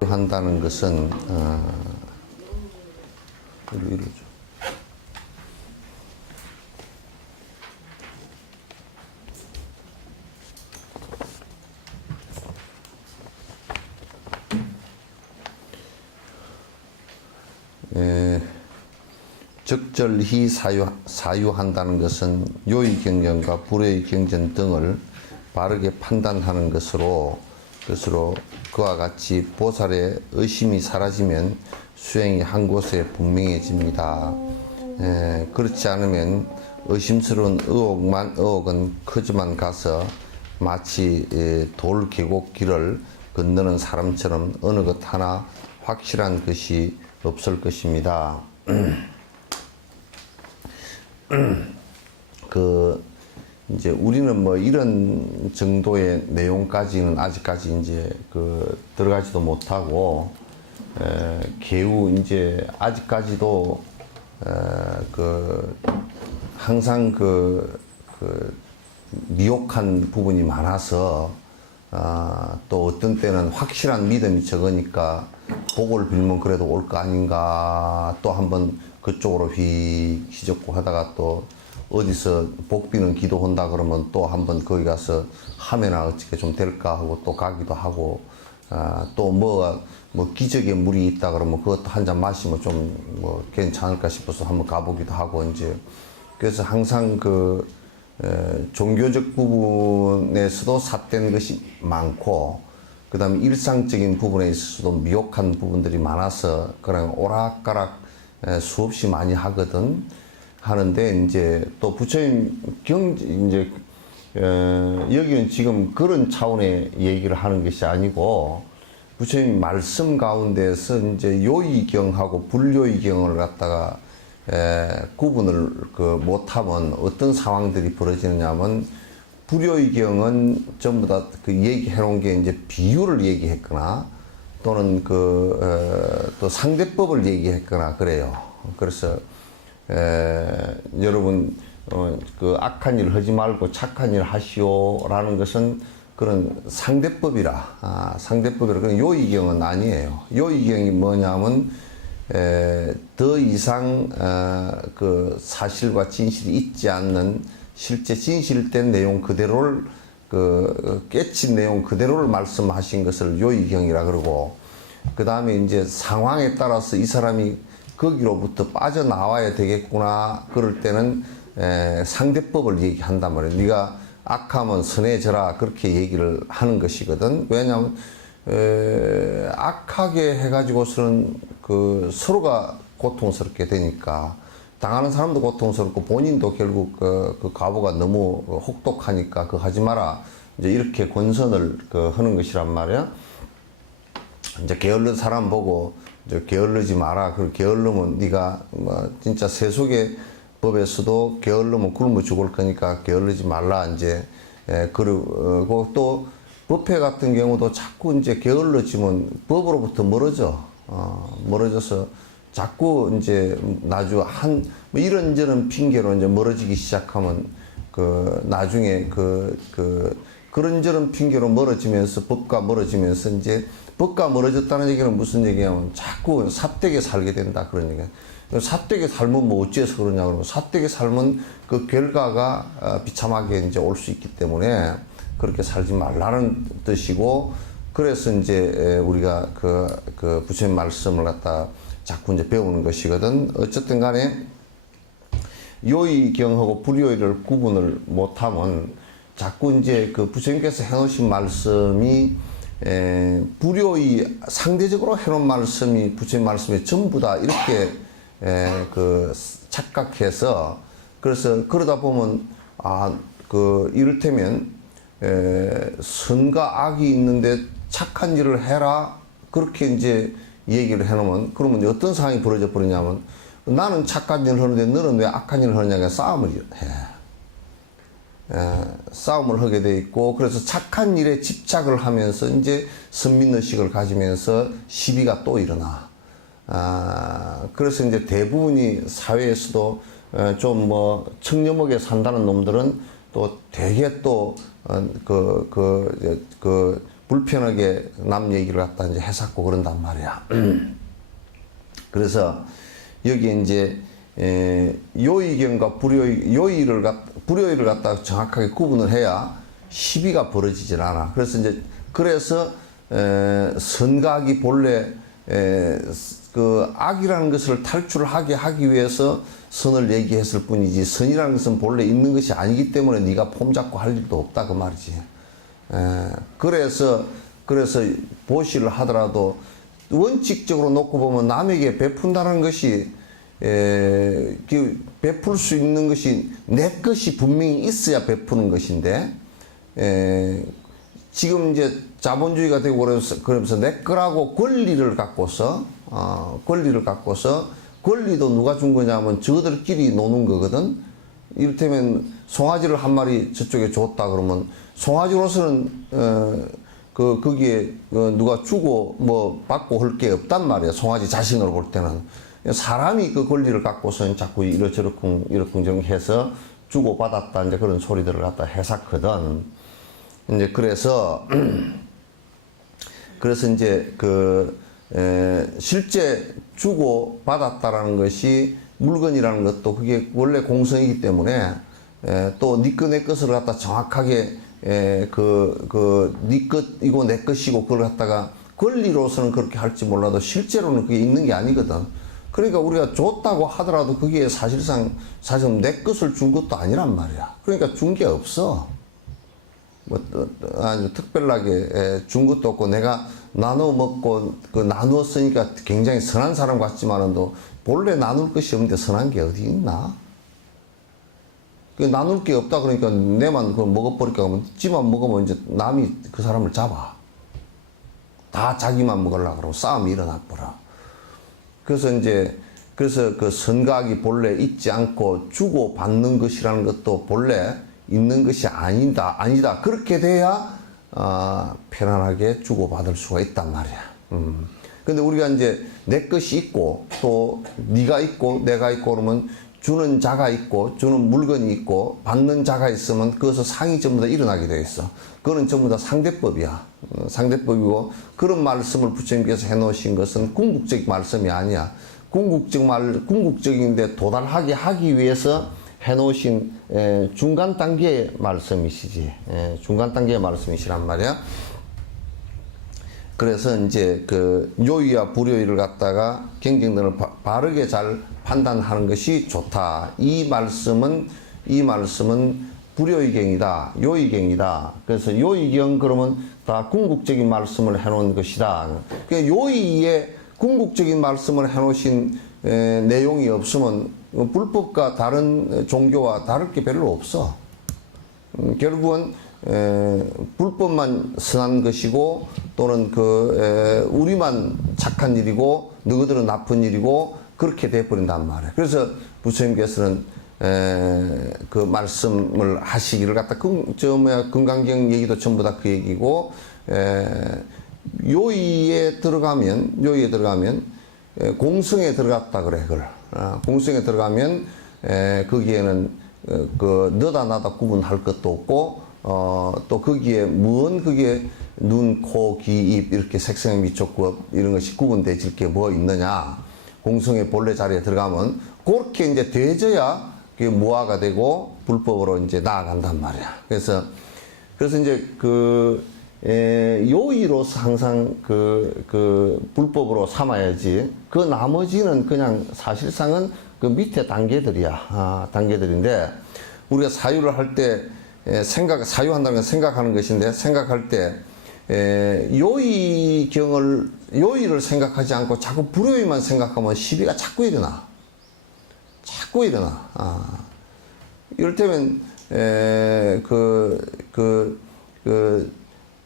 한다는 것은 이루죠. 적절히 사유한다는 것은 요의 경전과 불의 경전 등을 바르게 판단하는 것으로 그와 같이 보살의 의심이 사라지면 수행이 한 곳에 분명해집니다. 그렇지 않으면 의심스러운 의혹은 커져만 가서 마치 돌 계곡 길을 건너는 사람처럼 어느 것 하나 확실한 것이 없을 것입니다. 이제 우리는 뭐 이런 정도의 내용까지는 아직까지 이제 들어가지도 못하고, 개우 이제 아직까지도, 항상 미혹한 부분이 많아서, 또 어떤 때는 확실한 믿음이 적으니까 복을 빌면 그래도 올 거 아닌가, 또 한번 그쪽으로 휘젓고 하다가 또 어디서 복 비는 기도한다 그러면 또 한번 거기 가서 하면은 어떻게 좀 될까 하고 또 가기도 하고, 또 뭐 기적의 물이 있다 그러면 그것도 한 잔 마시면 좀 뭐 괜찮을까 싶어서 한번 가보기도 하고, 이제 그래서 항상 종교적 부분에서도 삿된 것이 많고, 그 다음에 일상적인 부분에 있어서도 미혹한 부분들이 많아서 그냥 오락가락 수없이 많이 하는데, 이제 또 부처님 이제 여기는 지금 그런 차원의 얘기를 하는 것이 아니고, 부처님 말씀 가운데서 이제 요의경하고 불요의경을 갖다가 구분을 못하면 어떤 상황들이 벌어지느냐면, 불요의경은 전부 다 얘기해 놓은 게 이제 비유를 얘기했거나 또는 또 상대법을 얘기했거나 그래요. 그래서 여러분 악한 일 하지 말고 착한 일 하시오라는 것은 그런 상대법이라 그런 요의경은 아니에요. 요의경이 뭐냐면 더 이상 사실과 진실이 있지 않는 실제 진실된 내용 그대로를 깨친 내용 그대로를 말씀하신 것을 요의경이라 그러고, 그 다음에 이제 상황에 따라서 이 사람이 거기로부터 빠져나와야 되겠구나 그럴 때는 상대법을 얘기한단 말이에요. 네가 악하면 선해져라 그렇게 얘기를 하는 것이거든. 왜냐하면 악하게 해가지고서는 서로가 고통스럽게 되니까, 당하는 사람도 고통스럽고 본인도 결국 그 과보가 너무 혹독하니까 하지 마라 이제 이렇게 권선을 하는 것이란 말이야. 이제 게을른 사람 보고 이제 게을르지 마라. 게을르면 네가 뭐 진짜 세속의 법에서도 게을르면 굶어 죽을 거니까 게을르지 말라 이제. 그리고 또 법회 같은 경우도 자꾸 이제 게을러지면 법으로부터 멀어져서 자꾸 이제 나중에 뭐 이런저런 핑계로 이제 멀어지기 시작하면 나중에 그런저런 핑계로 멀어지면서 법과 멀어지면서 이제 법과 멀어졌다는 얘기는 무슨 얘기냐면 자꾸 삿되게 살게 된다 그런 얘기야. 삿되게 살면 뭐 어째서 그러냐 그러면, 삿되게 살면 그 결과가 비참하게 이제 올 수 있기 때문에 그렇게 살지 말라는 뜻이고, 그래서 이제 우리가 부처님 말씀을 갖다 자꾸 이제 배우는 것이거든. 어쨌든 간에 요의경하고 불요의를 구분을 못하면 자꾸 이제 부처님께서 해놓으신 말씀이 불요의 상대적으로 해놓은 말씀이 부처님 말씀이 전부 다 이렇게 착각해서, 그래서 그러다 보면 이를테면 선과 악이 있는데 착한 일을 해라 그렇게 이제 얘기를 해놓으면, 그러면 어떤 상황이 벌어져 버리냐면, 나는 착한 일을 하는데 너는 왜 악한 일을 하느냐가 싸움을 해. 싸움을 하게 돼 있고, 그래서 착한 일에 집착을 하면서 이제 선민의식을 가지면서 시비가 또 일어나. 그래서 이제 대부분이 사회에서도 좀 뭐 청렴하게 산다는 놈들은 또 되게 또 불편하게 남 얘기를 갖다 이제 해석고 그런단 말이야. 그래서 여기 이제 요의경과 불효의를 갖다가 정확하게 구분을 해야 시비가 벌어지질 않아. 그래서 이제 선각이 본래 그 악이라는 것을 탈출하게 하기 위해서 선을 얘기했을 뿐이지, 선이라는 것은 본래 있는 것이 아니기 때문에 네가 폼 잡고 할 일도 없다 그 말이지. 그래서 보시를 하더라도 원칙적으로 놓고 보면 남에게 베푼다는 것이 베풀 수 있는 것이 내 것이 분명히 있어야 베푸는 것인데, 지금 이제 자본주의가 되고 그러면서 내 거라고 권리를 갖고서 권리도 누가 준 거냐면 저들끼리 노는 거거든. 이를테면 송아지를 한 마리 저쪽에 줬다 그러면 송아지로서는 거기에 누가 주고 뭐 받고 할 게 없단 말이야. 송아지 자신으로 볼 때는. 사람이 그 권리를 갖고서 자꾸 이러쿵저러쿵 해서 주고 받았다 이제 그런 소리들을 갖다 해석하거든. 이제 그래서 이제 실제 주고 받았다라는 것이 물건이라는 것도 그게 원래 공성이기 때문에 또 네 것 내 것을 갖다 정확하게 네 것이고 내 것이고 그걸 갖다가 권리로서는 그렇게 할지 몰라도 실제로는 그게 있는 게 아니거든. 그러니까 우리가 줬다고 하더라도 그게 사실상 내 것을 준 것도 아니란 말이야. 그러니까 준 게 없어. 뭐 아주 특별하게 준 것도 없고 내가 나눠 먹고 나누었으니까 굉장히 선한 사람 같지만은도 본래 나눌 것이 없는데 선한 게 어디 있나? 나눌 게 없다 그러니까 내만 그걸 먹어버릴까 하면 지만 먹으면 이제 남이 그 사람을 잡아. 다 자기만 먹으려고 그러고 싸움이 일어나 버려. 그래서 그 선각이 본래 있지 않고 주고 받는 것이라는 것도 본래 있는 것이 아니다. 그렇게 돼야 편안하게 주고 받을 수가 있단 말이야. 근데 우리가 이제 내 것이 있고 또 네가 있고 내가 있고 그러면 주는 자가 있고 주는 물건이 있고 받는 자가 있으면 그것을 상이 전부 다 일어나게 되어 있어. 그거는 전부 다 상대법이야. 상대법이고 그런 말씀을 부처님께서 해놓으신 것은 궁극적 말씀이 아니야. 궁극적인데 도달하게 하기 위해서 해놓으신 중간 단계의 말씀이시지. 중간 단계의 말씀이시란 말이야. 그래서 이제 요의와 불요의를 갖다가 경쟁등을 바르게 잘 판단하는 것이 좋다. 이 말씀은 불요의경이다. 요의경이다. 그래서 요의경 그러면 다 궁극적인 말씀을 해놓은 것이다. 요의의 궁극적인 말씀을 해놓으신 내용이 없으면 불법과 다른 종교와 다를 게 별로 없어. 결국은 불법만 선한 것이고 또는 우리만 착한 일이고 너희들은 나쁜 일이고 그렇게 돼버린단 말이에요. 그래서 부처님께서는 그 말씀을 하시기를 갖다 금강경 얘기도 전부 다 그 얘기고 요의에 들어가면 공성에 들어갔다 그래 그걸. 공성에 들어가면 거기에는 너다 나다 구분할 것도 없고 또 거기에 그게 눈, 코, 귀, 입 이렇게 색생, 미촉구업 이런 것이 구분되질 게 뭐 있느냐. 공성의 본래 자리에 들어가면 그렇게 이제 돼져야 그게 무아가 되고 불법으로 이제 나아간단 말이야. 그래서 이제 요의로서 항상 불법으로 삼아야지. 그 나머지는 그냥 사실상은 그 밑에 단계들인데 우리가 사유를 할 때 사유한다는 건 생각하는 것인데 생각할 때 요의를 생각하지 않고 자꾸 불효의만 생각하면 시비가 자꾸 일어나. 이를테면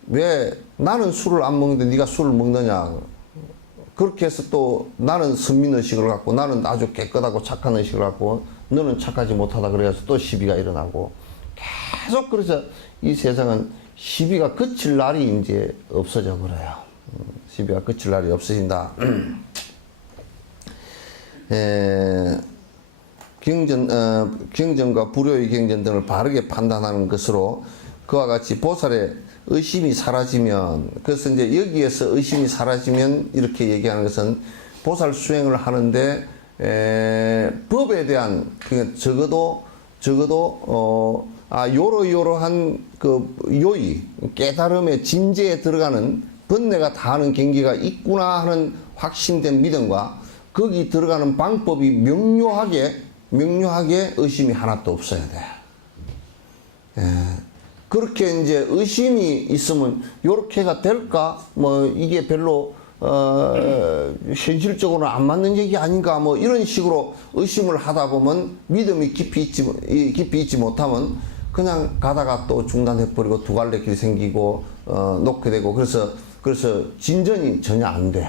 왜 나는 술을 안 먹는데 네가 술을 먹느냐. 그렇게 해서 또 나는 선민의식을 갖고 나는 아주 깨끗하고 착한 의식을 갖고 너는 착하지 못하다 그래서 또 시비가 일어나고 계속 그래서 이 세상은 시비가 그칠 날이 이제 없어져 버려요. 시비가 그칠 날이 없어진다. 경전과 불효의 경전 등을 바르게 판단하는 것으로 그와 같이 보살의 의심이 사라지면, 그래서 이제 여기에서 의심이 사라지면 이렇게 얘기하는 것은 보살 수행을 하는데 법에 대한 적어도 요러요러한 그 요의 깨달음의 진재에 들어가는 번뇌가 다하는 경계가 있구나 하는 확신된 믿음과 거기 들어가는 방법이 명료하게 의심이 하나도 없어야 돼. 그렇게 이제 의심이 있으면 요렇게가 될까? 뭐 이게 별로 현실적으로는 안 맞는 얘기 아닌가? 뭐 이런 식으로 의심을 하다 보면 믿음이 깊이 있지 못하면 그냥 가다가 또 중단해버리고 두 갈래 길이 생기고 놓게 되고 그래서 진전이 전혀 안 돼.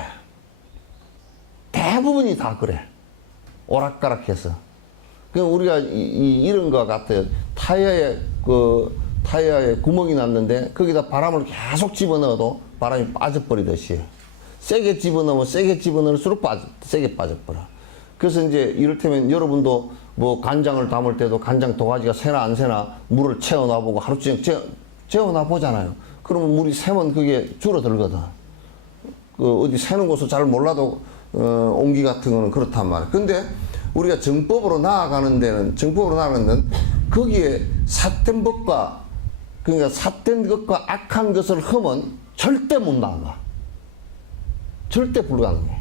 대부분이 다 그래. 오락가락해서. 그럼 우리가 이런 거 같아요. 타이어에 구멍이 났는데 거기다 바람을 계속 집어넣어도 바람이 빠져버리듯이 세게 집어넣을수록 세게 빠져버려. 그래서 이제 이를테면 여러분도 뭐 간장을 담을 때도 간장 도가지가 새나 안 새나 물을 채워놔보고 하루 종일 채워놔보잖아요. 그러면 물이 새면 그게 줄어들거든. 어디 새는 곳을 잘 몰라도 옹기 같은 거는 그렇단 말이야. 근데 우리가 정법으로 나아가는 데는 거기에 삿된 법과 그러니까 삿된 것과 악한 것을 하면 절대 못 나가. 절대 불가능해.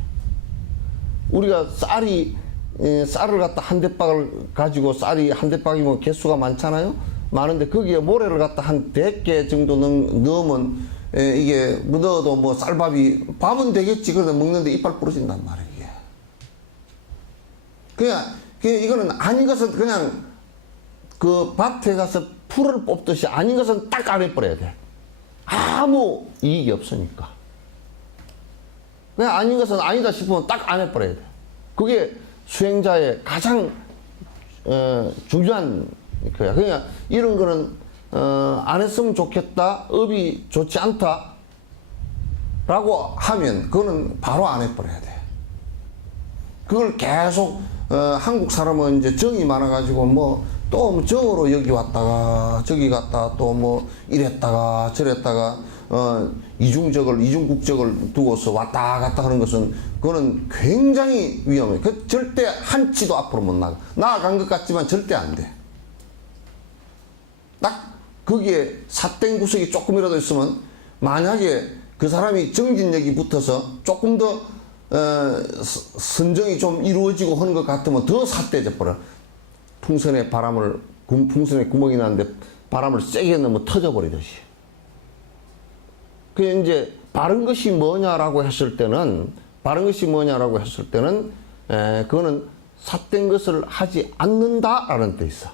우리가 쌀을 갖다 한 대박을 가지고 쌀이 한 대박이면 개수가 많잖아요. 많은데 거기에 모래를 갖다 한 100개 정도 넣으면 이게 넣어도 뭐 밥은 되겠지. 그러다 먹는데 이빨 부러진단 말이에요. 이게. 그냥 이거는 아닌 것은 그냥 그 밭에 가서 풀을 뽑듯이 아닌 것은 딱 안 해버려야 돼. 아무 이익이 없으니까. 그냥 아닌 것은 아니다 싶으면 딱 안 해버려야 돼. 그게 수행자의 가장 중요한 거야. 그러니까 이런 거는 안 했으면 좋겠다, 업이 좋지 않다 라고 하면 그거는 바로 안 해버려야 돼. 그걸 계속 한국 사람은 이제 정이 많아가지고 뭐 또 정으로 여기 왔다가 저기 갔다 또 뭐 이랬다가 저랬다가 이중국적을 두고서 왔다 갔다 하는 것은 그거는 굉장히 위험해. 그 절대 한 치도 앞으로 못 나가. 나아간 것 같지만 절대 안 돼. 딱 거기에 삿된 구석이 조금이라도 있으면 만약에 그 사람이 정진력이 붙어서 조금 더 선정이 좀 이루어지고 하는 것 같으면 더 삿대져 버려. 풍선에 구멍이 나는데 바람을 세게 넣으면 터져버리듯이. 그 이제 바른 것이 뭐냐라고 했을 때는 그거는 삿된 것을 하지 않는다라는 뜻이 있어.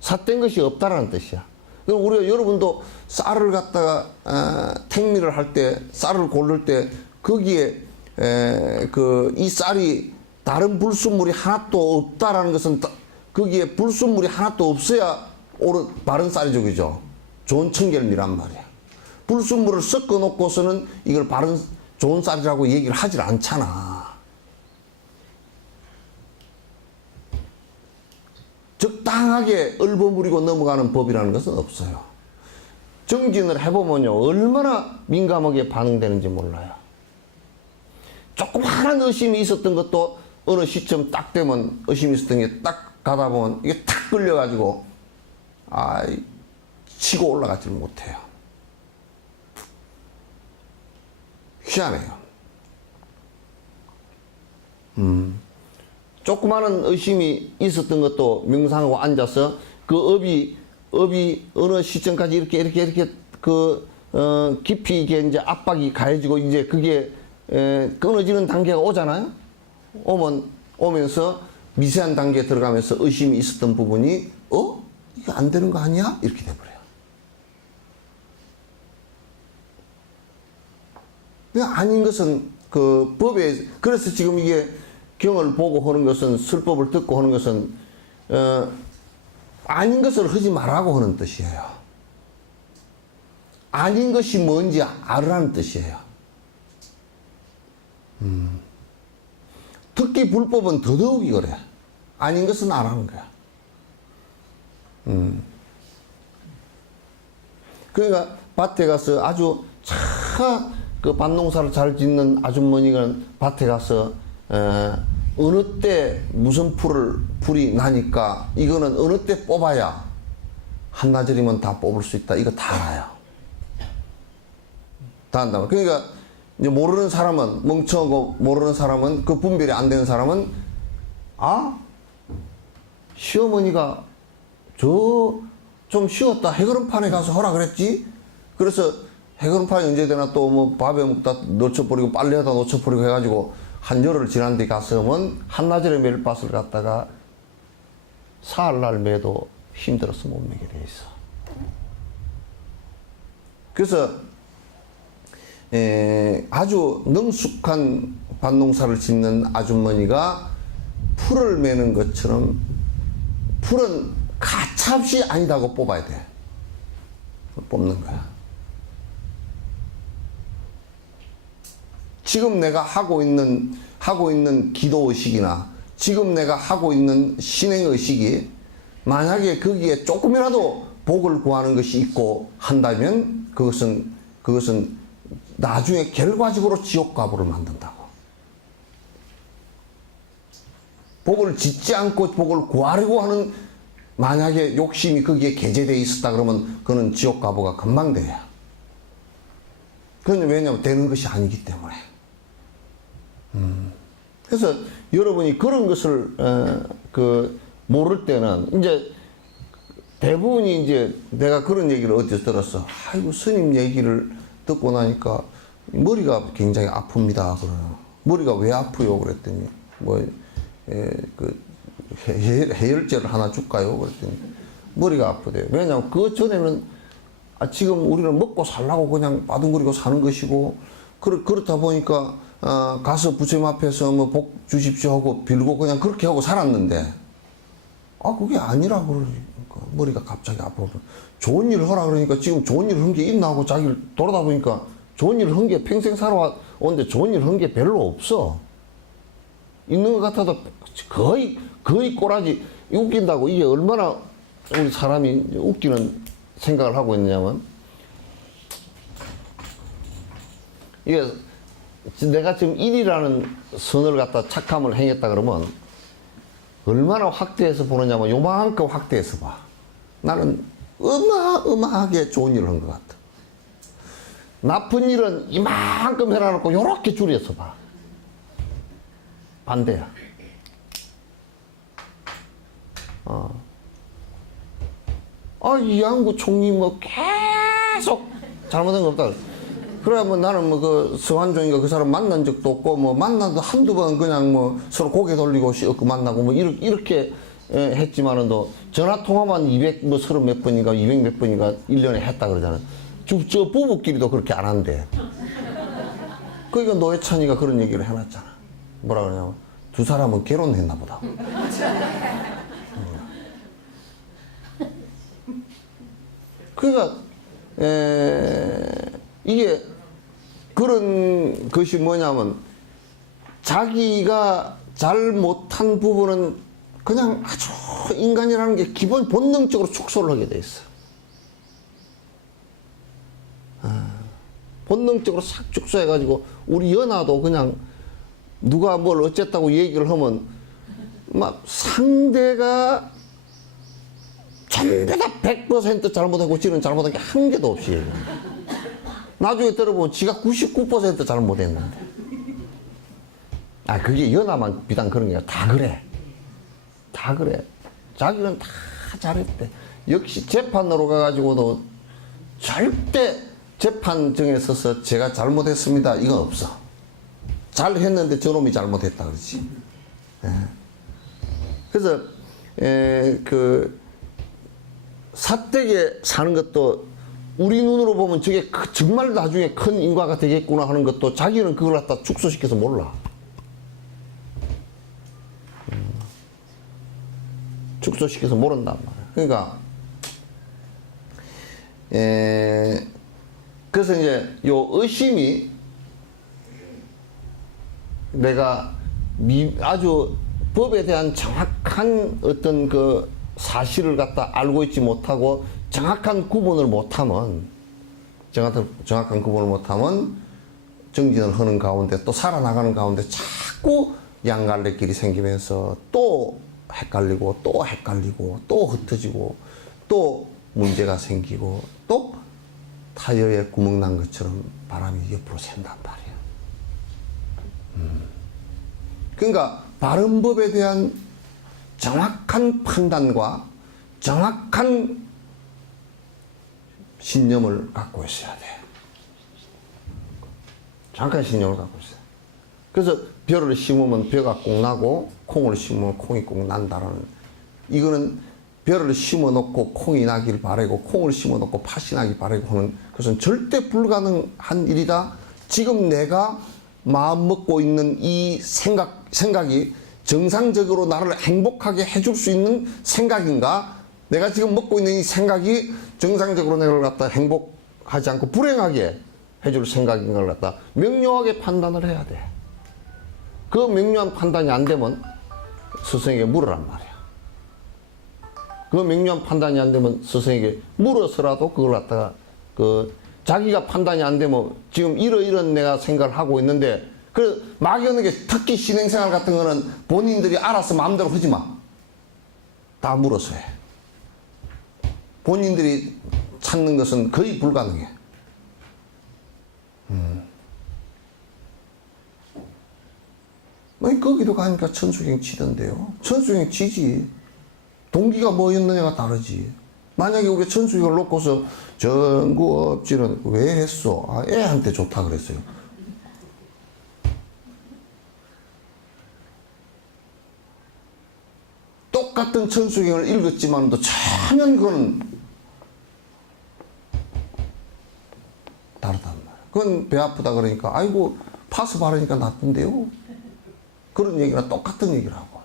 삿된 것이 없다라는 뜻이야. 그럼 우리가 여러분도 쌀을 갖다가 택미를 할 때 쌀을 고를 때 거기에 이 쌀이 다른 불순물이 하나도 없다라는 것은 거기에 불순물이 하나도 없어야 바른 쌀이죠, 그죠? 좋은 청결미란 말이야. 불순물을 섞어 놓고서는 이걸 좋은 쌀이라고 얘기를 하질 않잖아. 적당하게 얼버무리고 넘어가는 법이라는 것은 없어요. 정진을 해보면요, 얼마나 민감하게 반응되는지 몰라요. 조그마한 의심이 있었던 것도 어느 시점 딱 되면 의심이 있었던 게 딱 가다 보면 이게 탁 걸려가지고 치고 올라가지를 못해요. 희한해요. 조그마한 의심이 있었던 것도 명상하고 앉아서 그 업이 어느 시점까지 이렇게 깊이 이게 이제 압박이 가해지고 이제 그게 끊어지는 단계가 오잖아요. 오면서 미세한 단계에 들어가면서 의심이 있었던 부분이 이거 안 되는 거 아니야? 이렇게 돼버려요. 아닌 것은 그 법에, 그래서 지금 이게 경을 보고 하는 것은, 설법을 듣고 하는 것은 아닌 것을 하지 말라고 하는 뜻이에요. 아닌 것이 뭔지 알으라는 뜻이에요. 특히 불법은 더더욱이 그래. 아닌 것은 안 하는 거야. 그러니까 밭에 가서 아주 그 밭농사를 잘 짓는 아주머니가 밭에 가서 어느 때 무슨 풀이 나니까 이거는 어느 때 뽑아야 한나절이면 다 뽑을 수 있다. 이거 다 알아요. 다 안다. 그러니까 이제 모르는 사람은, 멍청하고 모르는 사람은, 그 분별이 안 되는 사람은, 아, 시어머니가 좀 쉬었다 해거름판에 가서 하라 그랬지. 그래서 해거름판이 언제 되나 또 뭐 밥에 먹다 놓쳐버리고 빨래하다 놓쳐버리고 해가지고 한 열흘 지난 뒤 갔으면 한나절에 매일 밭을 갖다가 사흘날 매도 힘들어서 못 매게 돼 있어. 그래서 아주 능숙한 밭농사를 짓는 아주머니가 풀을 매는 것처럼 풀은 가차없이 아니다고 뽑아야 돼. 뽑는 거야. 지금 내가 하고 있는 기도 의식이나 지금 내가 하고 있는 신행 의식이 만약에 거기에 조금이라도 복을 구하는 것이 있고 한다면 그것은 나중에 결과적으로 지옥 가부를 만든다고. 복을 짓지 않고 복을 구하려고 하는 만약에 욕심이 거기에 개재되어 있었다 그러면 그는 지옥 가부가 금방 돼요. 그건 왜냐하면 되는 것이 아니기 때문에. 그래서 여러분이 그런 것을 모를 때는 이제 대부분이 이제 내가 그런 얘기를 어디서 들었어. 아이고 스님 얘기를 듣고 나니까 머리가 굉장히 아픕니다. 그러나 머리가 왜 아프요? 그랬더니 해열제를 하나 줄까요? 그랬더니 머리가 아프대요. 왜냐하면 그 전에는 지금 우리는 먹고 살라고 그냥 바둥거리고 사는 것이고 그렇다 보니까 가서 부처님 앞에서 뭐 복 주십시오 하고 빌고 그냥 그렇게 하고 살았는데 그게 아니라 그러니까 머리가 갑자기 아프고 좋은 일을 하라 그러니까 지금 좋은 일을 한 게 있나 하고 자기를 돌아다 보니까 좋은 일을 한 게 평생 살아왔는데 좋은 일을 한 게 별로 없어. 있는 것 같아도 거의 꼬라지 웃긴다고. 이게 얼마나 우리 사람이 웃기는 생각을 하고 있느냐면 이게 내가 지금 1이라는 선을 갖다 착함을 행했다 그러면 얼마나 확대해서 보느냐면 요만큼 확대해서 봐. 나는 어마어마하게 좋은 일을 한 것 같아. 나쁜 일은 이만큼 해놔놓고 요렇게 줄여서 봐. 반대야. 이양구 총리 뭐 계속 잘못한 거 없다. 그래 뭐 나는 뭐 그 서한종이가 그 사람 만난 적도 없고 뭐 만나도 한두 번 그냥 뭐 서로 고개 돌리고 만나고 뭐 이렇게 했지만은 또 전화 통화만 200 뭐 30 몇 번인가 200 몇 번인가 1년에 했다 그러잖아. 저 부부끼리도 그렇게 안 한대. 그러니까 노회찬이가 그런 얘기를 해놨잖아. 뭐라 그러냐면 두 사람은 결혼했나 보다. 그러니까 이게 그런 것이 뭐냐면 자기가 잘 못한 부분은 그냥 아주 인간이라는 게 기본 본능적으로 축소를 하게 돼 있어. 본능적으로 싹 축소해가지고 우리 연하도 그냥 누가 뭘 어쨌다고 얘기를 하면 막 상대가 전부 다 100% 잘못하고 지는 잘못한 게 한 개도 없이 얘기해. 나중에 들어보면 지가 99% 잘못했는데. 그게 연하만 비단 그런 게 아니라 다 그래. 다 그래. 자기는 다 잘했대. 역시 재판으로 가가지고도 절대 재판정에 서서 제가 잘못했습니다. 이건 없어. 잘했는데 저놈이 잘못했다 그러지. 그래서 사대계 사는 것도 우리 눈으로 보면 저게 정말 나중에 큰 인과가 되겠구나 하는 것도 자기는 그걸 갖다 축소시켜서 몰라. 축소시켜서 모른단 말이야. 그러니까 그래서 이제 요 의심이 내가 아주 법에 대한 정확한 어떤 사실을 갖다 알고 있지 못하고 정확한 구분을 못하면 정확한 구분을 못하면 정진을 하는 가운데 또 살아나가는 가운데 자꾸 양갈래길이 생기면서 또 헷갈리고 또 헷갈리고 또 흩어지고 또 문제가 생기고 또 타이어에 구멍 난 것처럼 바람이 옆으로 샌단 말이야. 그러니까 바른 법에 대한 정확한 판단과 정확한 신념을 갖고 있어야 돼. 정확한 신념을 갖고 있어요. 그래서 벼를 심으면 벼가 꼭 나고 콩을 심으면 콩이 꼭 난다라는, 이거는 벼를 심어 놓고 콩이 나길 바라고 콩을 심어 놓고 팥이 나길 바라고 하는 것은 절대 불가능한 일이다. 지금 내가 마음 먹고 있는 이 생각이 정상적으로 나를 행복하게 해줄 수 있는 생각인가? 내가 지금 먹고 있는 이 생각이 정상적으로 내가 갖다 행복하지 않고 불행하게 해줄 생각인가를 갖다 명료하게 판단을 해야 돼. 그 명료한 판단이 안 되면 스승에게 물으란 말이야. 그 명료한 판단이 안 되면 스승에게 물어서라도 그걸 갖다가 자기가 판단이 안 되면 지금 이런 내가 생각을 하고 있는데 그 막연하게 특히 신행생활 같은 거는 본인들이 알아서 마음대로 하지 마. 다 물어서 해. 본인들이 찾는 것은 거의 불가능해. 거기도 가니까 천수경 치던데요. 천수경 치지. 동기가 뭐였느냐가 다르지. 만약에 우리 천수경을 놓고서 전구업질은 왜 했어? 아, 애한테 좋다 그랬어요. 똑같은 천수경을 읽었지만도 전혀 그건 다르단 말이야. 그건 배 아프다 그러니까 아이고 파스 바르니까 낫던데요. 그런 얘기랑 똑같은 얘기를 하고.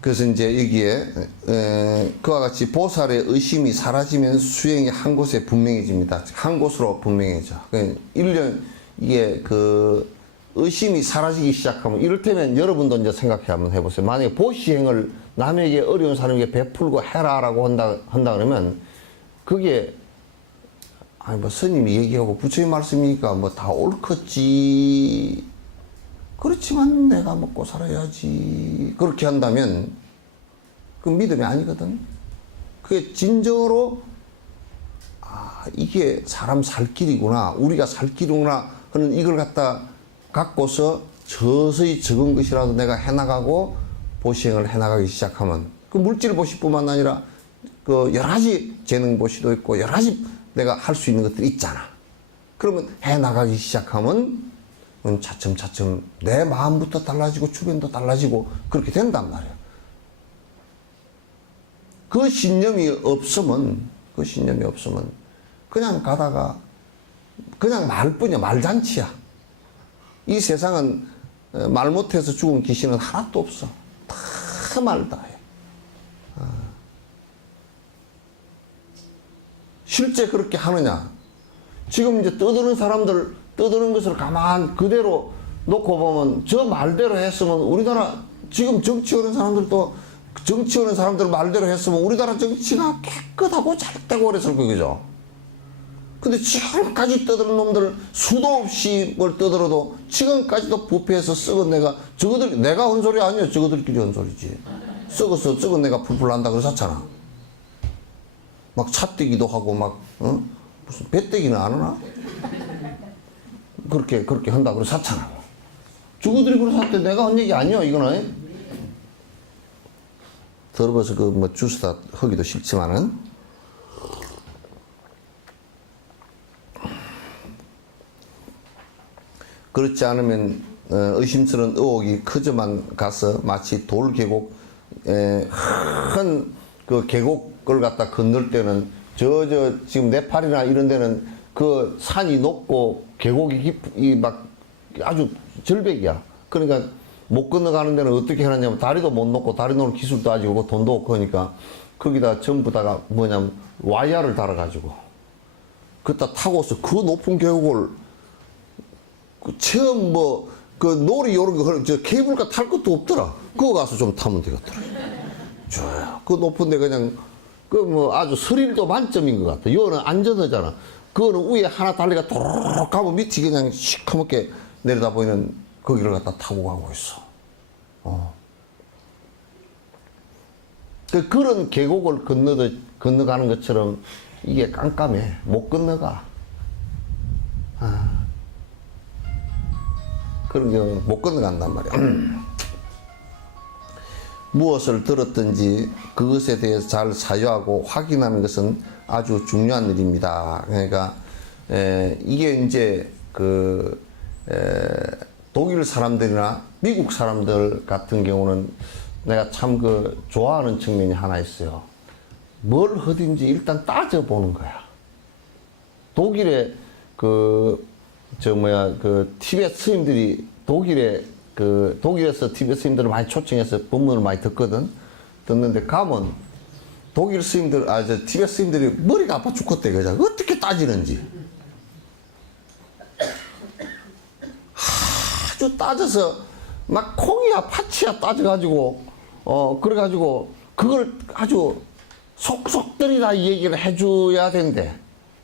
그래서 이제 여기에 그와 같이 보살의 의심이 사라지면 수행이 한 곳에 분명해집니다. 한 곳으로 분명해져. 1년 이게 의심이 사라지기 시작하면, 이를테면 여러분도 이제 생각해 한번 해보세요. 만약에 보시행을 남에게 어려운 사람에게 베풀고 해라라고 한다 그러면 그게 아니 뭐 스님이 얘기하고 부처님 말씀이니까 뭐 다 옳겠지. 그렇지만 내가 먹고 살아야지. 그렇게 한다면 그 믿음이 아니거든. 그게 진정으로 이게 사람 살 길이구나, 우리가 살 길이구나 하는 이걸 갖고서 서서히 적은 것이라도 내가 해나가고 보시행을 해나가기 시작하면 그 물질 보시뿐만 아니라 그 여러 가지 재능 보시도 있고 여러 가지 내가 할 수 있는 것들이 있잖아. 그러면 해나가기 시작하면 차츰차츰 내 마음부터 달라지고 주변도 달라지고 그렇게 된단 말이야. 그 신념이 없으면 그냥 가다가 그냥 말뿐이야. 말잔치야. 이 세상은 말 못해서 죽은 귀신은 하나도 없어. 다 말다 해. 실제 그렇게 하느냐? 지금 이제 떠드는 것을 가만 그대로 놓고 보면 저 말대로 했으면 우리나라 지금 정치하는 사람들 말대로 했으면 우리나라 정치가 깨끗하고 잘 되고 그랬을 거죠. 근데 지금까지 떠드는 놈들 수도 없이 뭘 떠들어도 지금까지도 부패해서 썩은 내가 한 소리 아니에요. 저거들끼리 한 소리지. 썩은 내가 풀풀 난다 그러셨잖아. 막 차떼기도 하고 무슨 배떼기는 안 하나? 그렇게 한다 그러셨잖아. 저거들이 그러셨대. 내가 한 얘기 아니야 이거는. 더러워서 주스다 하기도 싫지만은 그렇지 않으면 의심스러운 의혹이 커져만 가서 마치 돌 계곡 큰 그 계곡을 갖다 건널 때는 지금 네팔이나 이런 데는 그 산이 높고 계곡이 막 아주 절벽이야. 그러니까 못 건너가는 데는 어떻게 해놨냐면 다리도 못 놓고 다리 놓을 기술도 아직 없고 돈도 없고 하니까 거기다 전부 다가 뭐냐면 와이어를 달아가지고 그따 타고서 그 높은 계곡을 처음 그 놀이 요런 거 저 케이블카 탈 것도 없더라. 그거 가서 좀 타면 되겠더라. 좋아요. 그 높은데 그냥 그 뭐 아주 스릴도 만점인 것 같아. 이거는 안전하잖아. 그거는 위에 하나 달리가 도로록 가면 밑이 그냥 시커멓게 내려다 보이는 거기를 갖다 타고 가고 있어. 그런 계곡을 건너가는 것처럼 이게 깜깜해. 못 건너가. 그런 경우는 못 건너간단 말이야. 무엇을 들었든지 그것에 대해서 잘 사유하고 확인하는 것은 아주 중요한 일입니다. 그러니까 이게 이제 독일 사람들이나 미국 사람들 같은 경우는 내가 참 좋아하는 측면이 하나 있어요. 뭘 하든지 일단 따져보는 거야. 독일의 티베트 스님들이 독일에서 티베트 스님들을 많이 초청해서 법문을 많이 듣는데 가면 독일 스님들, 티베트 스님들이 머리가 아파 죽겠대, 그냥. 어떻게 따지는지. 아주 따져서 막 콩이야, 파치야 따져가지고, 그래가지고, 그걸 아주 속속들이 다 얘기를 해줘야 된대.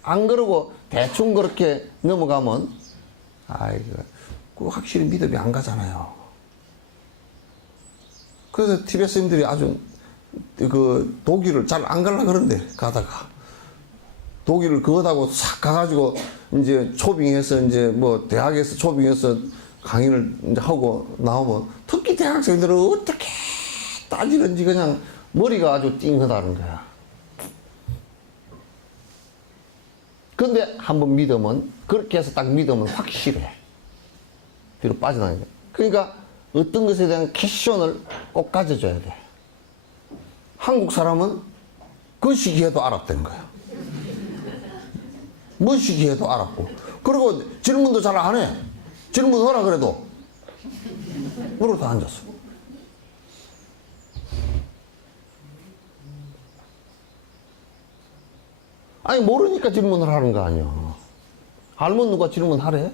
안 그러고 대충 그렇게 넘어가면, 확실히 믿음이 안 가잖아요. 그래서 티베트 스님들이 아주 독일을 잘 안 가려고 그러는데, 가다가. 독일을 그거다고 싹 가가지고, 이제 초빙해서, 이제 뭐, 대학에서 초빙해서 강의를 이제 하고 나오면, 특히 대학생들은 어떻게 따지는지 그냥 머리가 아주 띵하다는 거야. 근데 한번 믿으면, 그렇게 해서 딱 믿으면 확실해. 뒤로 빠져나가는 거야. 그러니까 어떤 것에 대한 캐션을 꼭 가져줘야 돼. 한국 사람은 그 시기에도 알았다는 거야. 뭔 시기에도 알았고. 그리고 질문도 잘 안 해. 질문 하라 그래도. 그러고 다 앉았어. 아니, 모르니까 질문을 하는 거 아니야. 알면 누가 질문하래?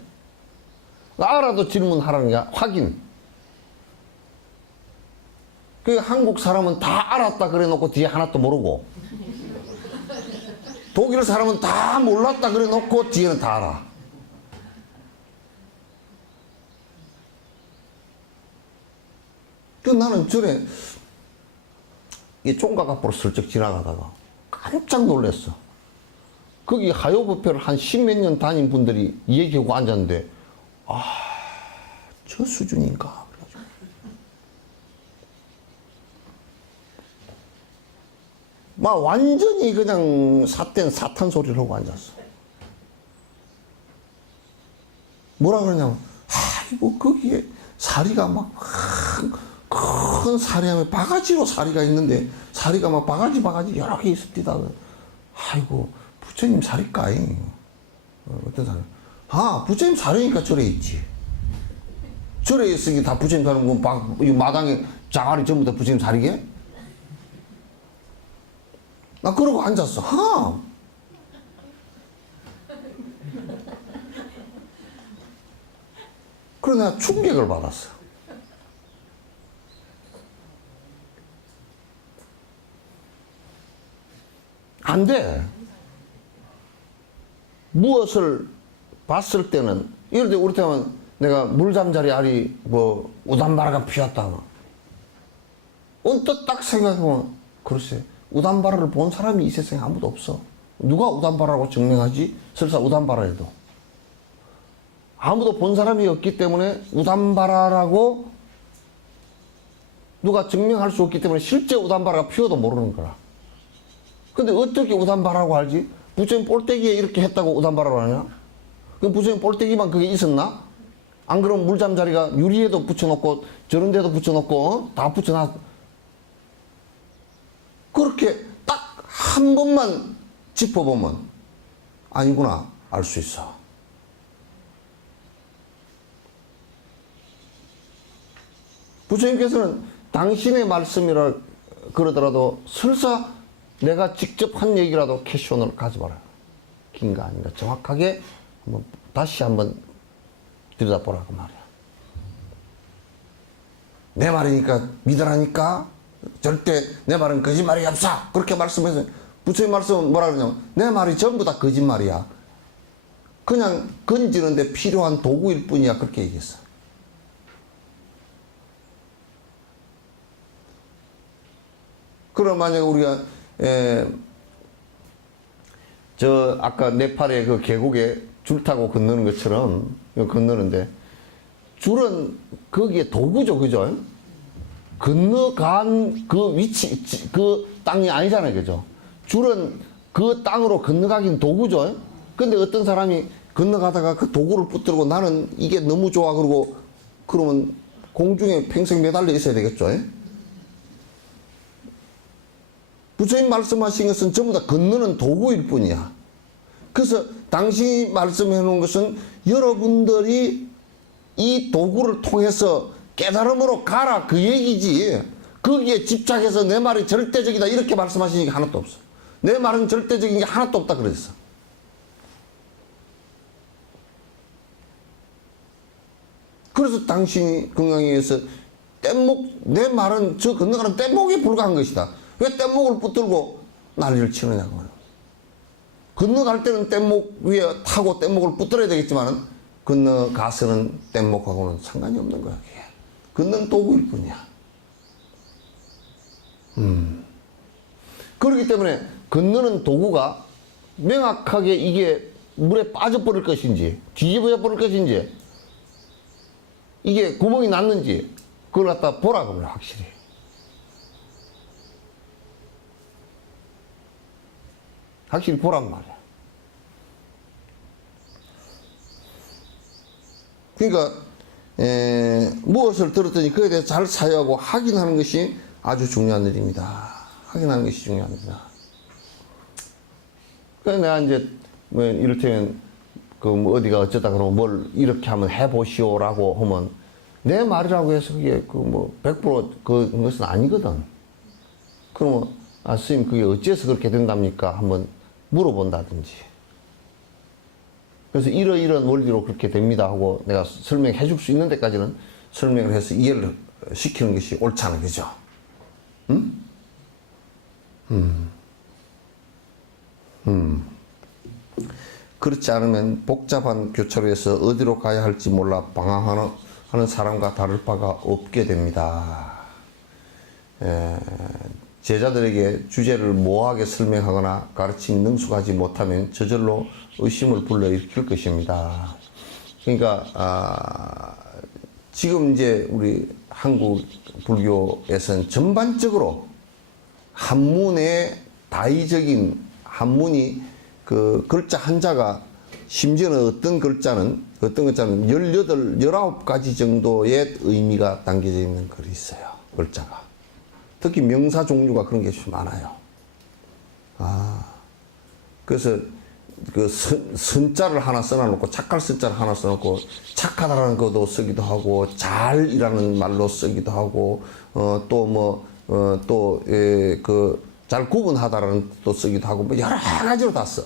알아도 질문하라는 게 확인. 그 한국 사람은 다 알았다 그래 놓고 뒤에 하나도 모르고, 독일 사람은 다 몰랐다 그래 놓고 뒤에는 다 알아. 그 나는 전에 이 총각 앞으로 슬쩍 지나가다가 깜짝 놀랐어. 거기 하요법회를 한 십몇 년 다닌 분들이 얘기하고 앉았는데, 저 수준인가? 그래가지고. 막 완전히 그냥 삿된 사탄 소리를 하고 앉았어. 뭐라 그러냐면, 거기에 사리가 막, 큰 사리 하면 바가지로 사리가 있는데, 사리가 막 바가지 여러 개 있습니다. 아이고, 부처님 사리까이. 어떤 사리? 부처님 사리니까 절에 있지. 절에 있으니 다 부처님 사는 거, 이 마당에 자갈이 전부 다 부처님 사리게? 나 그러고 앉았어. 그래, 내가 충격을 받았어. 안 돼. 무엇을 봤을 때는, 이럴 때 우리 때는 내가 물잠자리 알이 우담바라가 피었다. 언뜻 딱 생각해보면, 글쎄, 우담바라를 본 사람이 이 세상에 아무도 없어. 누가 우담바라라고 증명하지? 설사 우담바라에도. 아무도 본 사람이 없기 때문에 우담바라라고 누가 증명할 수 없기 때문에 실제 우담바라가 피어도 모르는 거라. 근데 어떻게 우담바라고 알지? 부처님 볼때기에 이렇게 했다고 우담바라고 하냐? 그럼 부처님 볼때기만 그게 있었나? 안 그러면 물잠자리가 유리에도 붙여놓고 저런 데도 붙여놓고 다 붙여놨. 그렇게 딱 한 번만 짚어보면 아니구나 알 수 있어. 부처님께서는 당신의 말씀이라 그러더라도 설사 내가 직접 한 얘기라도 캐션을 가져봐라. 긴가 아닌가 정확하게 다시 한번 들여다보라고 말이야. 내 말이니까 믿으라니까. 절대 내 말은 거짓말이 없어. 그렇게 말씀해서 부처님 말씀은 뭐라 그러냐면 내 말이 전부 다 거짓말이야. 그냥 건지는데 필요한 도구일 뿐이야. 그렇게 얘기했어. 그럼 만약에 우리가 저 아까 네팔의 그 계곡에 줄 타고 건너는 것처럼 건너는데 줄은 거기에 도구죠, 그죠? 건너간 그 위치, 그 땅이 아니잖아요, 그죠? 줄은 그 땅으로 건너가긴 도구죠. 근데 어떤 사람이 건너가다가 그 도구를 붙들고 나는 이게 너무 좋아 그러고 그러면 공중에 평생 매달려 있어야 되겠죠. 부처님 말씀하신 것은 전부 다 건너는 도구일 뿐이야. 그래서 당신이 말씀해 놓은 것은 여러분들이 이 도구를 통해서 깨달음으로 가라 그 얘기지. 거기에 집착해서 내 말이 절대적이다 이렇게 말씀하시는 게 하나도 없어. 내 말은 절대적인 게 하나도 없다 그랬어. 그래서 당신이 건강에서 내 말은 저 건너가는 뗏목에 불과한 것이다. 왜 뗏목을 붙들고 난리를 치느냐고. 건너갈 때는 뗏목 위에 타고 뗏목을 붙들어야 되겠지만 건너가서는 뗏목하고는 상관이 없는 거야. 건너는 도구일 뿐이야. 그렇기 때문에 건너는 도구가 명확하게 이게 물에 빠져버릴 것인지 뒤집어져 버릴 것인지 이게 구멍이 났는지 그걸 갖다 보라고 그래. 확실히. 확실히 보란 말이야. 그러니까 무엇을 들었더니 그에 대해서 잘 사유하고 확인하는 것이 아주 중요한 일입니다. 확인하는 것이 중요합니다. 그래서 내가 이제 뭐 이를테면 그 뭐 어디가 어쩌다 그러면 뭘 이렇게 하면 해보시오라고 하면 내 말이라고 해서 그게 그 뭐 100% 그것은 아니거든. 그러면 아 스님 그게 어째서 그렇게 된답니까? 한번 물어본다든지. 그래서 이런 원리로 그렇게 됩니다 하고 내가 설명해 줄 수 있는 데까지는 설명을 해서 이해를 시키는 것이 옳잖아, 그죠? 그렇지 않으면 복잡한 교차로에서 어디로 가야 할지 몰라 방황하는 사람과 다를 바가 없게 됩니다. 제자들에게 주제를 모호하게 설명하거나 가르침이 능숙하지 못하면 저절로 의심을 불러일으킬 것입니다. 그러니까 지금 이제 우리 한국 불교에서는 전반적으로 한문의 다의적인 한문이 그 글자 한자가 심지어는 어떤 글자는 18, 19가지 정도의 의미가 담겨져 있는 글이 있어요. 글자가. 특히 명사 종류가 그런 게 좀 많아요. 그래서 그 선자를 하나 써놔놓고 착할 선자를 하나 써놓고 착하다라는 것도 쓰기도 하고 잘이라는 말로 쓰기도 하고 잘 구분하다라는 뜻도 쓰기도 하고 뭐 여러 가지로 다 써.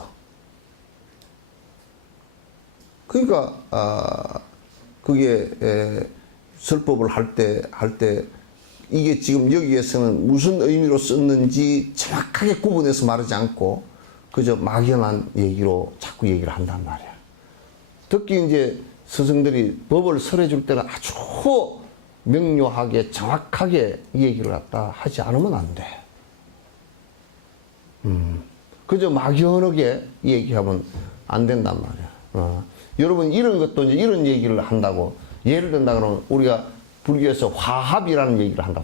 그러니까 그게 설법을 할 때 이게 지금 여기에서는 무슨 의미로 썼는지 정확하게 구분해서 말하지 않고 그저 막연한 얘기로 자꾸 얘기를 한단 말이야. 특히 이제 스승들이 법을 설해 줄 때는 아주 명료하게 정확하게 이 얘기를 갖다 하지 않으면 안 돼. 그저 막연하게 얘기하면 안 된단 말이야. 여러분 이런 것도 이제 이런 얘기를 한다고 예를 든다 그러면 우리가 불교에서 화합이라는 얘기를 한다.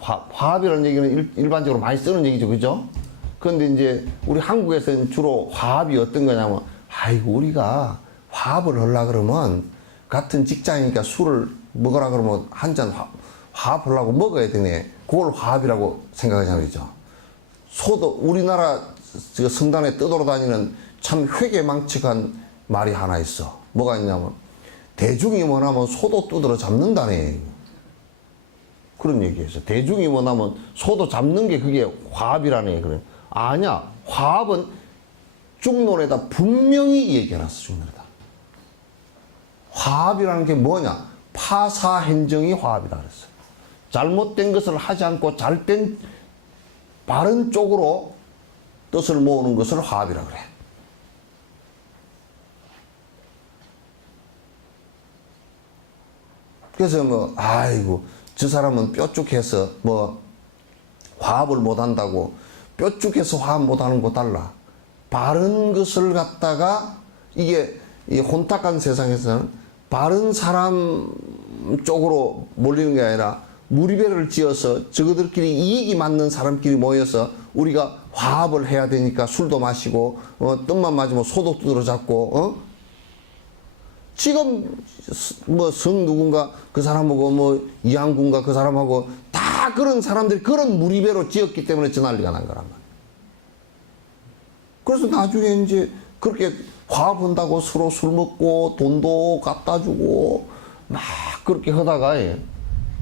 화합이라는 얘기는 일반적으로 많이 쓰는 얘기죠, 그죠? 그런데 이제 우리 한국에서는 주로 화합이 어떤 거냐면 아이고 우리가 화합을 하려고 그러면 같은 직장이니까 술을 먹으라 그러면 한 잔 화합하려고 먹어야 되네. 그걸 화합이라고 생각하잖아요, 그죠? 소도 우리나라 성당에 떠돌아다니는 참 회개망측한 말이 하나 있어. 뭐가 있냐면 대중이 원하면 소도 두드러 잡는다네. 그런 얘기했어. 대중이 원하면 소도 잡는 게 그게 화합이라네. 그래. 아니야. 화합은 중론에다 분명히 얘기해놨어. 중론에다. 화합이라는 게 뭐냐? 파사행정이 화합이다 그랬어요. 잘못된 것을 하지 않고 잘된 바른 쪽으로 뜻을 모으는 것을 화합이라 그래. 그래서 뭐 아이고 저 사람은 뾰족해서 뭐 화합을 못한다고, 뾰족해서 화합 못하는 거 달라. 바른 것을 갖다가 이게 이 혼탁한 세상에서는 바른 사람 쪽으로 몰리는 게 아니라 무리배를 지어서 저그들끼리 이익이 맞는 사람끼리 모여서 우리가 화합을 해야 되니까 술도 마시고 뜻만 맞으면 소도 두드러 잡고 지금 뭐 성 누군가 그 사람하고 뭐 이항군가 그 사람하고 다 그런 사람들이 그런 무리배로 지었기 때문에 저 난리가 난 거란 말이야. 그래서 나중에 이제 그렇게 화합한다고 서로 술 먹고 돈도 갖다 주고 막 그렇게 하다가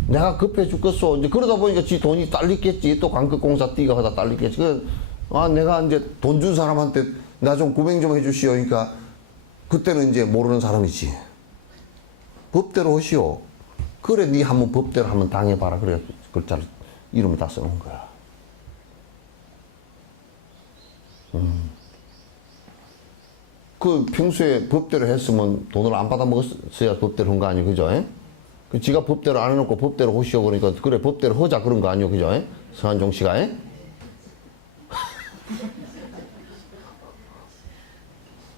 내가 급해 죽겠어. 이제 그러다 보니까 지 돈이 딸리겠지. 또 광급공사 띠가 하다 딸리겠지. 내가 이제 돈 준 사람한테 나 좀 구맹 좀 해주시오. 그러니까 그때는 이제 모르는 사람이지. 법대로 하시오. 그래, 니 한번 법대로 한번 당해봐라. 그래, 글자를, 이름을 다 써놓은 거야. 그 평소에 법대로 했으면 돈을 안 받아 먹었어야 법대로 한 거 아니에요. 그죠? 그 지가 법대로 안 해놓고 법대로 하시오. 그러니까, 그래, 법대로 하자. 그런 거 아니에요. 그죠? 서한종 씨가.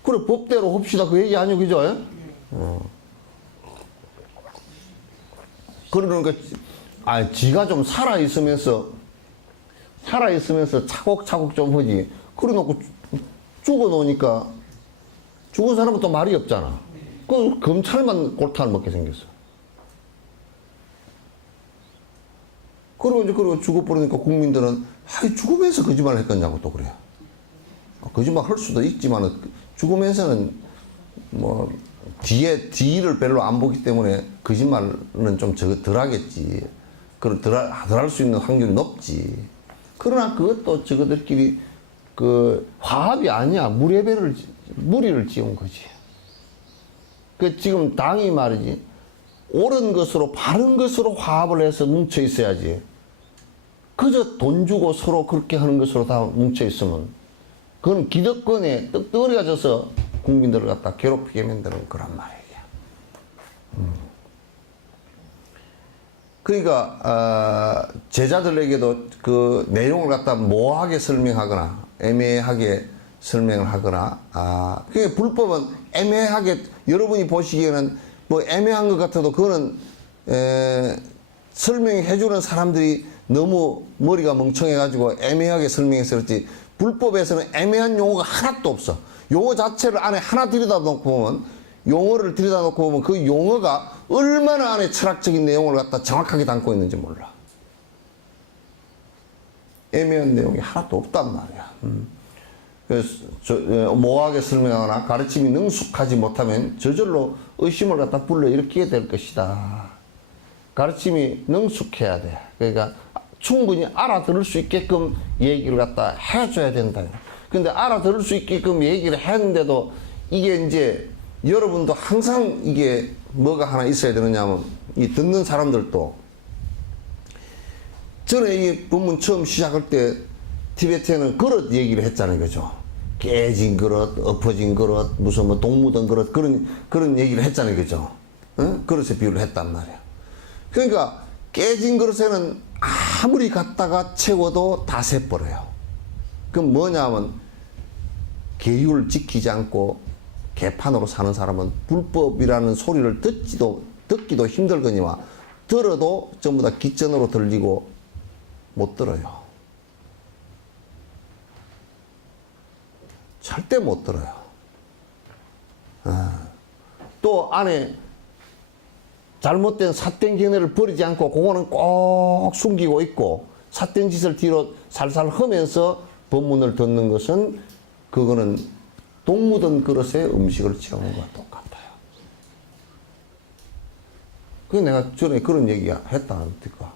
그래, 법대로 합시다. 그 얘기 아니에요. 그죠? 그러니까, 지가 좀 살아있으면서 차곡차곡 좀 하지. 그래 놓고 죽어 놓으니까, 죽은 사람은 또 말이 없잖아. 그 검찰만 골탕을 먹게 생겼어. 그리고 죽어버리니까 국민들은, 죽으면서 거짓말을 했겠냐고 또 그래요. 거짓말 할 수도 있지만, 죽으면서는 뭐, 뒤를 별로 안 보기 때문에 거짓말은 좀 덜 하겠지. 덜 할 수 있는 확률이 높지. 그러나 그것도 저거들끼리 화합이 아니야. 무리를 지은 거지. 지금 당이 말이지. 옳은 것으로, 바른 것으로 화합을 해서 뭉쳐 있어야지. 그저 돈 주고 서로 그렇게 하는 것으로 다 뭉쳐 있으면, 그건 기득권에 떡덩어리가 져서 국민들을 갖다 괴롭히게 만드는 거란 말이야. 그러니까, 제자들에게도 그 내용을 갖다 모호하게 설명하거나, 애매하게 설명을 하거나, 그게 불법은 애매하게, 여러분이 보시기에는 뭐 애매한 것 같아도 그거는, 설명해주는 사람들이 너무 머리가 멍청해가지고 애매하게 설명해서 그렇지, 불법에서는 애매한 용어가 하나도 없어. 용어 자체를 안에 하나 들여다놓고 보면, 용어를 들여다놓고 보면 그 용어가 얼마나 안에 철학적인 내용을 갖다 정확하게 담고 있는지 몰라. 애매한 내용이 하나도 없단 말이야. 그래서 모호하게 설명하거나 가르침이 능숙하지 못하면 저절로 의심을 갖다 불러일으키게 될 것이다. 가르침이 능숙해야 돼. 그러니까 충분히 알아들을 수 있게끔 얘기를 갖다 해줘야 된다. 근데 알아들을 수 있게끔 얘기를 했는데도 이게 이제 여러분도 항상 이게 뭐가 하나 있어야 되느냐면, 이 듣는 사람들도 전에 이 본문 처음 시작할 때 티베트에는 그릇 얘기를 했잖아요. 그죠? 깨진 그릇, 엎어진 그릇, 무슨 뭐 똥 묻은 그릇, 그런 얘기를 했잖아요. 그죠? 응? 그릇에 비유를 했단 말이야. 그러니까 깨진 그릇에는 아무리 갖다가 채워도 다 새버려요. 그럼 뭐냐면, 계율을 지키지 않고 개판으로 사는 사람은 불법이라는 소리를 듣기도 힘들거니와 들어도 전부 다 기전으로 들리고 못 들어요. 절대 못 들어요. 또 안에 잘못된 삿된 견해를 버리지 않고 그거는 꼭 숨기고 있고, 삿된 짓을 뒤로 살살 하면서 법문을 듣는 것은, 그거는 똥 묻은 그릇에 음식을 채우는 것과 똑같아요. 그 내가 전에 그런 얘기 했다니까.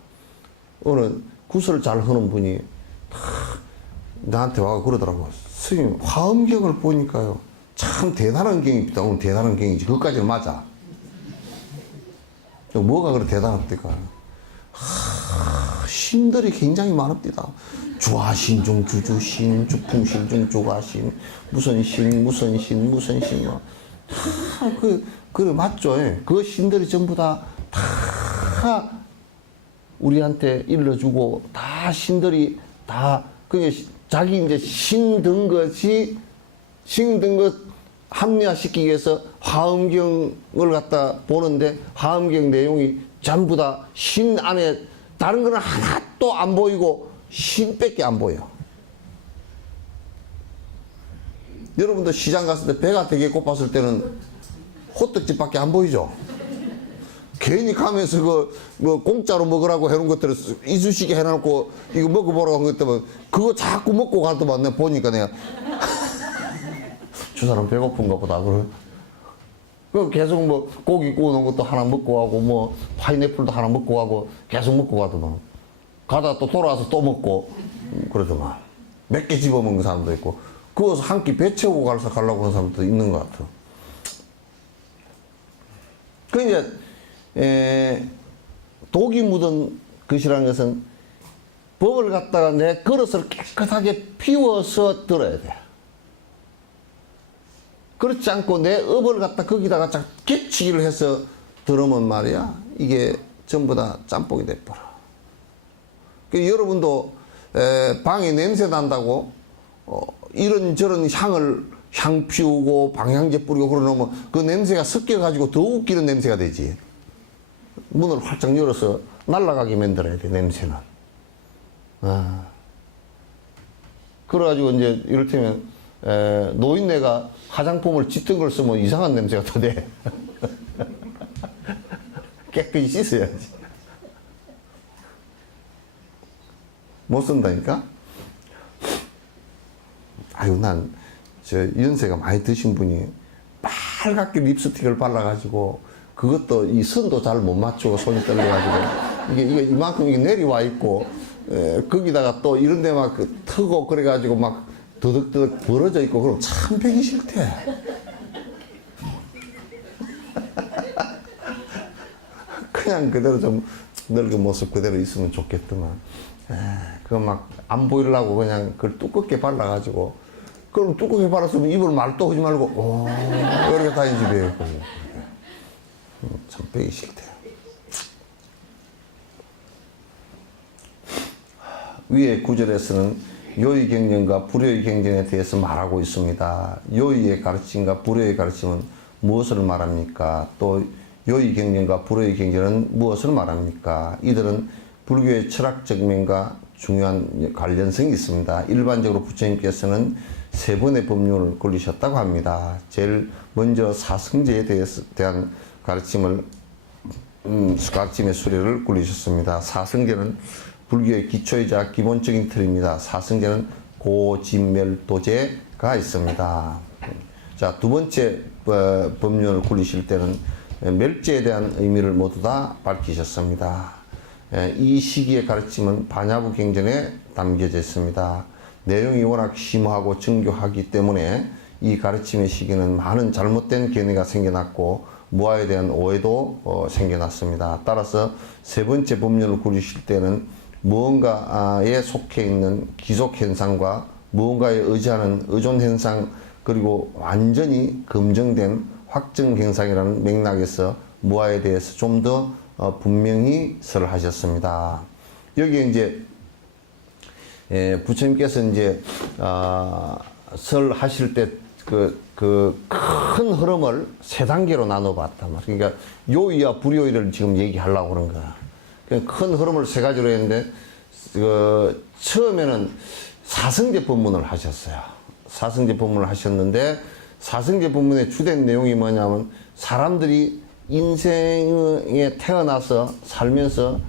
어느 구슬 잘 하는 분이 나한테 와서 그러더라고. 스님, 화엄경을 보니까요, 참 대단한 경입니다. 오늘 대단한 경이지. 그것까지는 맞아. 뭐가 그렇게 대단합니까? 신들이 굉장히 많습니다. 주화신 중 주주신, 주풍신 중 주화신, 무슨 신, 무슨 신, 무슨 신, 뭐. 그래, 맞죠? 그 신들이 전부 다 우리한테 일러주고, 다 신들이 다, 자기 이제 신든 것 합리화시키기 위해서 화엄경을 갖다 보는데, 화엄경 내용이 전부 다 신 안에 다른 거는 하나도 안 보이고 신밖에 안 보여. 여러분도 시장 갔을 때 배가 되게 고팠을 때는 호떡집밖에 안 보이죠. 괜히 가면서 뭐 공짜로 먹으라고 해놓은 것들을 이쑤시개 해놓고 이거 먹어보라고 한 것 때문에 그거 자꾸 먹고 가더만 내가 보니까 내가 저 사람 배고픈가 보다. 그 계속 뭐 고기 구워놓은 것도 하나 먹고 가고 뭐 파인애플도 하나 먹고 가고 계속 먹고 가더만. 가다 또 돌아와서 또 먹고 그러더만. 몇 개 집어먹는 사람도 있고 그거 한 끼 배 채우고 가려고 하는 사람도 있는 것 같아. 그 이제 독이 묻은 것이라는 것은 법을 갖다가 내 그릇을 깨끗하게 비워서 들어야 돼. 그렇지 않고 내 업을 갖다 거기다가 깨치기를 해서 들으면 말이야 이게 전부 다 짬뽕이 돼버려. 여러분도 방에 냄새 난다고 이런저런 향 피우고 방향제 뿌리고 그러면 그 냄새가 섞여가지고 더 웃기는 냄새가 되지. 문을 활짝 열어서 날아가게 만들어야 돼, 냄새는. 그래가지고 이제 이를테면 노인네가 화장품을 짙은 걸 쓰면 이상한 냄새가 더 돼. 깨끗이 씻어야지. 못 쓴다니까? 아유, 연세가 많이 드신 분이 빨갛게 립스틱을 발라가지고 그것도 이 선도 잘 못 맞추고 손이 떨려가지고 이게 이만큼 이게 내려와 있고 거기다가 또 이런 데 막 트고 그래가지고 막 더덕더덕 벌어져 있고 그럼 참 배기 싫대. 그냥 그대로 좀 늙은 모습 그대로 있으면 좋겠더만. 그거 막 안 보이려고 그냥 그걸 두껍게 발라가지고 그럼 두껍게 발랐으면 입을 말도 하지 말고 이렇게 다니지 왜. 참 배기 싫대. 위의 구절에서는 요의 경전과 불효의 경전에 대해서 말하고 있습니다. 요의 가르침과 불효의 가르침은 무엇을 말합니까? 또 요의 경전과 불효의 경전은 무엇을 말합니까? 이들은 불교의 철학적 면과 중요한 관련성이 있습니다. 일반적으로 부처님께서는 세 번의 법륜을 걸리셨다고 합니다. 제일 먼저 사성제에 대한 가르침의 수레를 굴리셨습니다. 사성제는 불교의 기초이자 기본적인 틀입니다. 사성제는 고진멸도제가 있습니다. 자, 두 번째 법륜을 굴리실 때는 멸제에 대한 의미를 모두 다 밝히셨습니다. 이 시기의 가르침은 반야부 경전에 담겨져 있습니다. 내용이 워낙 심오하고 정교하기 때문에 이 가르침의 시기는 많은 잘못된 견해가 생겨났고 무아에 대한 오해도 생겨났습니다. 따라서 세 번째 법륜을 굴리실 때는 무언가에 속해 있는 기속 현상과 무언가에 의지하는 의존 현상 그리고 완전히 검증된 확정 현상이라는 맥락에서 무아에 대해서 좀 더 분명히 설하셨습니다. 여기에 이제 부처님께서 이제 설하실 때 그 큰 흐름을 세 단계로 나눠봤단 말이야. 그러니까 요의와 불요의를 지금 얘기하려고 그런 거야. 큰 흐름을 세 가지로 했는데 처음에는 사성제 법문을 하셨어요. 사성제 법문을 하셨는데 사성제 법문의 주된 내용이 뭐냐면 사람들이 인생에 태어나서 살면서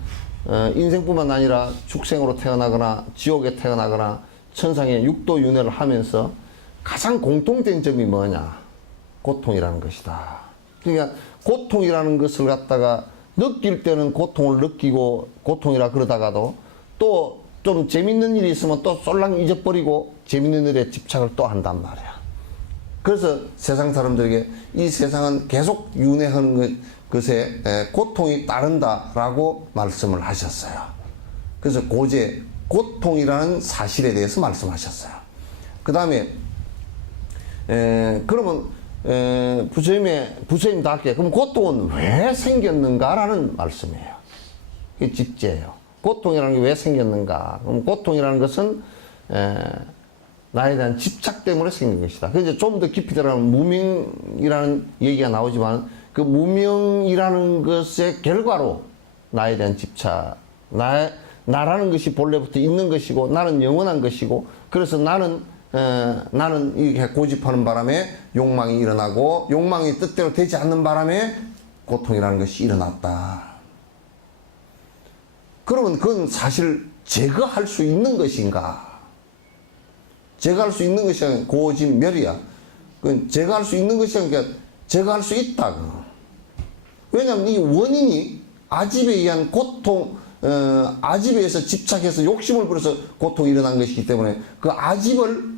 인생뿐만 아니라 축생으로 태어나거나 지옥에 태어나거나 천상의 육도윤회를 하면서 가장 공통된 점이 뭐냐? 고통이라는 것이다. 그러니까 고통이라는 것을 갖다가 느낄 때는 고통을 느끼고 고통이라 그러다가도 또 좀 재밌는 일이 있으면 또 쏠랑 잊어버리고 재밌는 일에 집착을 또 한단 말이야. 그래서 세상 사람들에게 이 세상은 계속 윤회하는 것에 고통이 따른다라고 말씀을 하셨어요. 그래서 고제, 고통이라는 사실에 대해서 말씀하셨어요. 그 다음에 그러면 부처님답게 그럼 고통은 왜 생겼는가라는 말씀이에요. 이게 집제예요. 고통이라는 게 왜 생겼는가? 그럼 고통이라는 것은 나에 대한 집착 때문에 생긴 것이다. 그래서 좀 더 깊이 들어가면 무명이라는 얘기가 나오지만 그 무명이라는 것의 결과로 나에 대한 집착, 나라는 것이 본래부터 있는 것이고 나는 영원한 것이고 그래서 나는 이렇게 고집하는 바람에 욕망이 일어나고 욕망이 뜻대로 되지 않는 바람에 고통이라는 것이 일어났다. 그러면 그건 사실 제거할 수 있는 것인가? 제거할 수 있는 것이 아니라 고집멸이야. 그건 제거할 수 있는 것이 아니라 제거할 수 있다. 왜냐하면 이 원인이 아집에 의한 고통, 아집에 의해서 집착해서 욕심을 부려서 고통이 일어난 것이기 때문에 그 아집을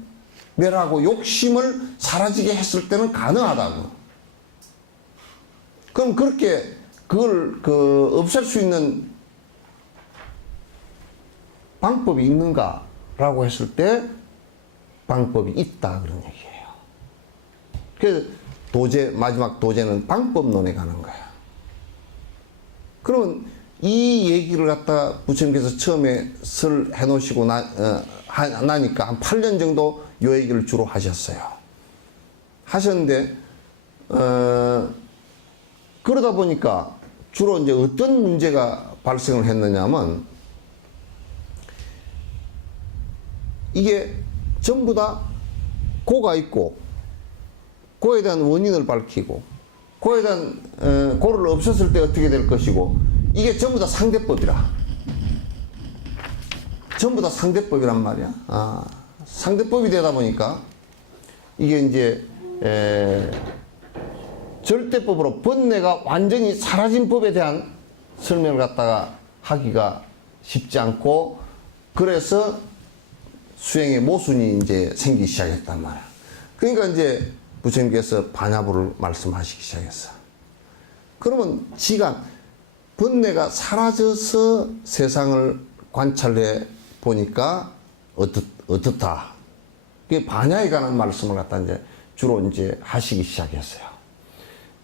멸하고 욕심을 사라지게 했을 때는 가능하다고. 그럼 그렇게 그걸 없앨 수 있는 방법이 있는가라고 했을 때 방법이 있다 그런 얘기예요. 그래서 마지막 도제는 방법론에 가는 거야. 그러면 이 얘기를 갖다 부처님께서 처음에 해놓으시고 나니까 한 8년 정도 요 얘기를 주로 하셨어요. 하셨는데, 그러다 보니까 주로 이제 어떤 문제가 발생을 했느냐면, 이게 전부 다 고가 있고, 고에 대한 원인을 밝히고, 고에 대한, 고를 없었을 때 어떻게 될 것이고, 이게 전부 다 상대법이라. 전부 다 상대법이란 말이야. 상대법이 되다 보니까, 이게 이제, 절대법으로 번뇌가 완전히 사라진 법에 대한 설명을 갖다가 하기가 쉽지 않고, 그래서 수행의 모순이 이제 생기기 시작했단 말이야. 그러니까 이제 부처님께서 반야부를 말씀하시기 시작했어. 그러면 지가 번뇌가 사라져서 세상을 관찰해 보니까 어떻다. 그게 반야에 관한 말씀을 갖다 이제 주로 이제 하시기 시작했어요.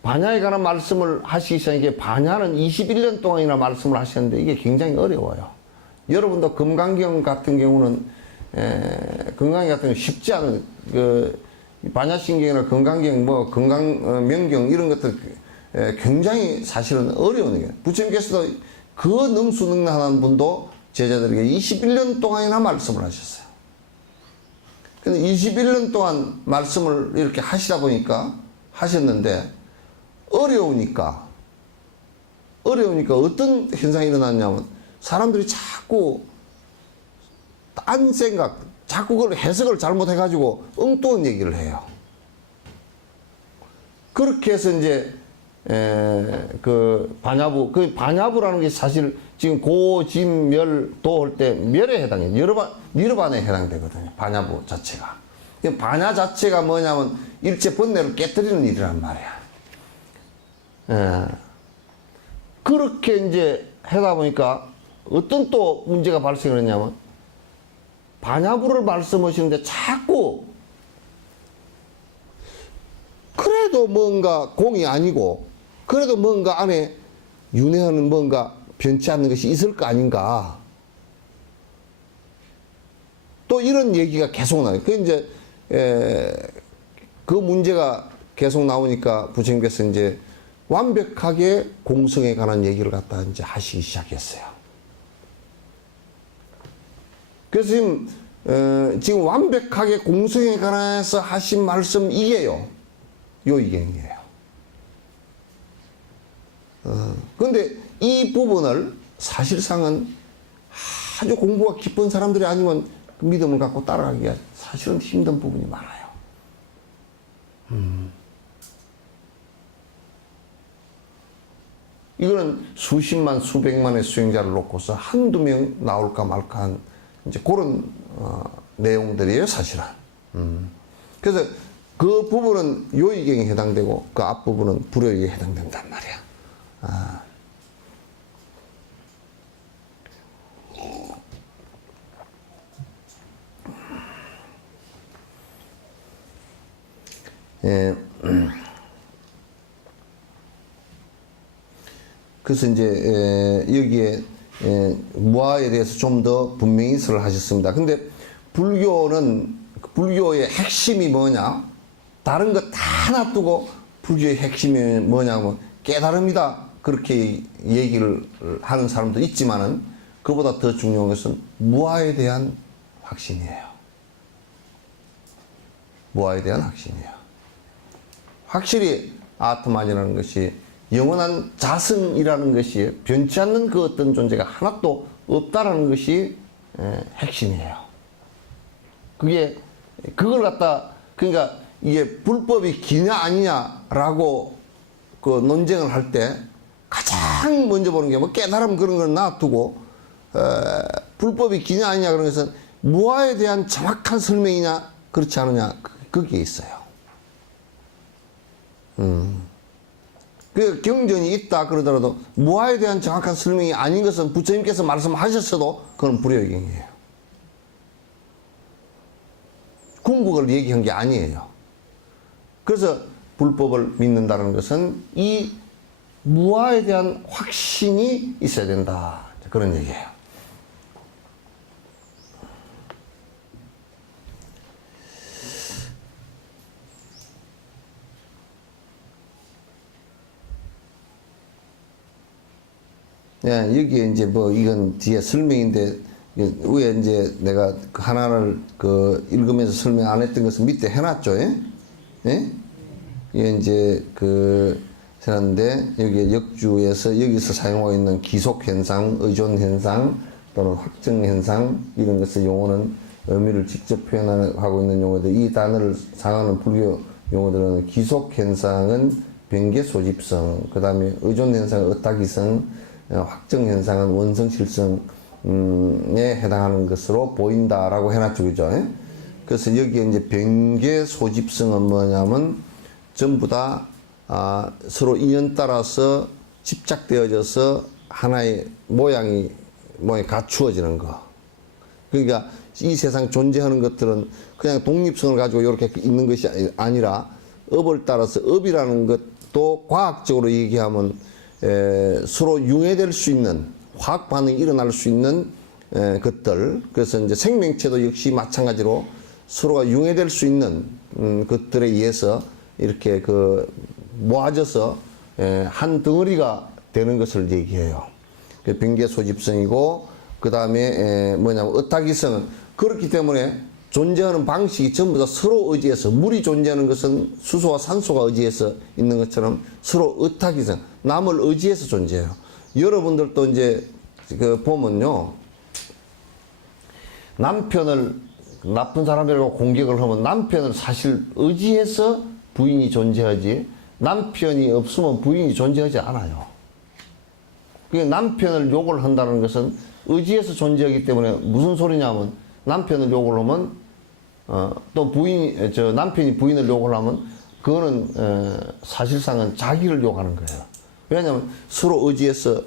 반야에 관한 말씀을 하시기 시작한 게 반야는 21년 동안이나 말씀을 하셨는데 이게 굉장히 어려워요. 여러분도 금강경 같은 경우는 금강경 같은 경우 쉽지 않은 반야신경이나 금강경 명경 이런 것들 굉장히 사실은 어려운 얘기예요. 부처님께서도 그 능수능란한 분도 제자들에게 21년 동안이나 말씀을 하셨어요. 근데 21년 동안 말씀을 이렇게 하시다 보니까 하셨는데 어려우니까 어떤 현상이 일어났냐면 사람들이 자꾸 딴 생각, 자꾸 그걸 해석을 잘못해가지고 엉뚱한 얘기를 해요. 그렇게 해서 이제 반야부라는 게 사실 지금 고집멸도 할 때 멸에 해당해요. 니르반에 해당되거든요. 반야부 자체가. 반야 자체가 뭐냐면 일체 번뇌를 깨뜨리는 일이란 말이야. 그렇게 이제 하다 보니까 어떤 또 문제가 발생을 했냐면 반야부를 말씀하시는데 자꾸 그래도 뭔가 공이 아니고 그래도 뭔가 안에 윤회하는 뭔가 변치 않는 것이 있을 거 아닌가. 또 이런 얘기가 계속 나요. 그 이제 그 문제가 계속 나오니까 부처님께서 이제 완벽하게 공성에 관한 얘기를 갖다 이제 하시기 시작했어요. 그래서 지금 완벽하게 공성에 관해서 하신 말씀 이게요. 요이경이에요. 그런데 이 부분을 사실상은 아주 공부가 깊은 사람들이 아니면 그 믿음을 갖고 따라가기가 사실은 힘든 부분이 많아요. 이거는 수십만, 수백만의 수행자를 놓고서 한두 명 나올까 말까 한 이제 그런 내용들이에요, 사실은. 그래서 그 부분은 요의경에 해당되고 그 앞부분은 불효에 해당된단 말이야. 예. 그래서 이제 여기에 무아에 대해서 좀 더 분명히 설을 하셨습니다. 근데 불교의 핵심이 뭐냐? 다른 거 다 놔두고 불교의 핵심이 뭐냐면 깨달음이다. 그렇게 얘기를 하는 사람도 있지만은 그보다 더 중요한 것은 무아에 대한 확신이에요. 무아에 대한 확신이에요. 확실히 아트만이라는 것이 영원한 자성이라는 것이 변치 않는 그 어떤 존재가 하나도 없다라는 것이 핵심이에요. 그걸 갖다, 그러니까 이게 불법이 기냐 아니냐라고 그 논쟁을 할 때 가장 먼저 보는 게 뭐 깨달음 그런 걸 놔두고, 불법이 기냐 아니냐 그런 것은 무아에 대한 정확한 설명이냐, 그렇지 않느냐, 거기에 있어요. 그 경전이 있다 그러더라도 무아에 대한 정확한 설명이 아닌 것은 부처님께서 말씀하셨어도 그건 불효경이에요. 궁극을 얘기한 게 아니에요. 그래서 불법을 믿는다는 것은 이 무아에 대한 확신이 있어야 된다. 그런 얘기예요. 예, 여기에 이제 뭐 이건 뒤에 설명인데 위에 이제 내가 하나를 읽으면서 설명 안 했던 것은 밑에 해놨죠. 예? 예? 이게 이제 해놨는데 여기에 역주에서 여기서 사용하고 있는 기속 현상, 의존 현상 또는 확정 현상 이런 것의 용어는 의미를 직접 표현하고 있는 용어들. 이 단어를 사용하는 불교 용어들은 기속 현상은 변개 소집성, 그 다음에 의존 현상은 의탁이성, 확정 현상은 원성 실성에 해당하는 것으로 보인다라고 해놨죠, 그죠? 그래서 여기에 이제 변개 소집성은 뭐냐면 전부 다 서로 인연 따라서 집착되어져서 하나의 모양이 갖추어지는 거. 그러니까 이 세상 존재하는 것들은 그냥 독립성을 가지고 이렇게 있는 것이 아니라 업을 따라서 업이라는 것도 과학적으로 얘기하면 서로 융해될 수 있는 화학 반응이 일어날 수 있는 것들. 그래서 이제 생명체도 역시 마찬가지로 서로가 융해될 수 있는 것들에 의해서 이렇게 모아져서 한 덩어리가 되는 것을 얘기해요. 변개 소집성이고, 그 다음에 뭐냐면 의탁이성은 그렇기 때문에 존재하는 방식이 전부 다 서로 의지해서, 물이 존재하는 것은 수소와 산소가 의지해서 있는 것처럼 서로 의탁이성, 남을 의지해서 존재해요. 여러분들도 이제 보면요, 남편을 나쁜 사람이라고 공격을 하면 남편을 사실 의지해서 부인이 존재하지, 남편이 없으면 부인이 존재하지 않아요. 남편을 욕을 한다는 것은 의지해서 존재하기 때문에 무슨 소리냐면, 남편을 욕을 하면 또 남편이 부인을 욕을 하면 그거는 사실상은 자기를 욕하는 거예요. 왜냐하면 서로 의지해서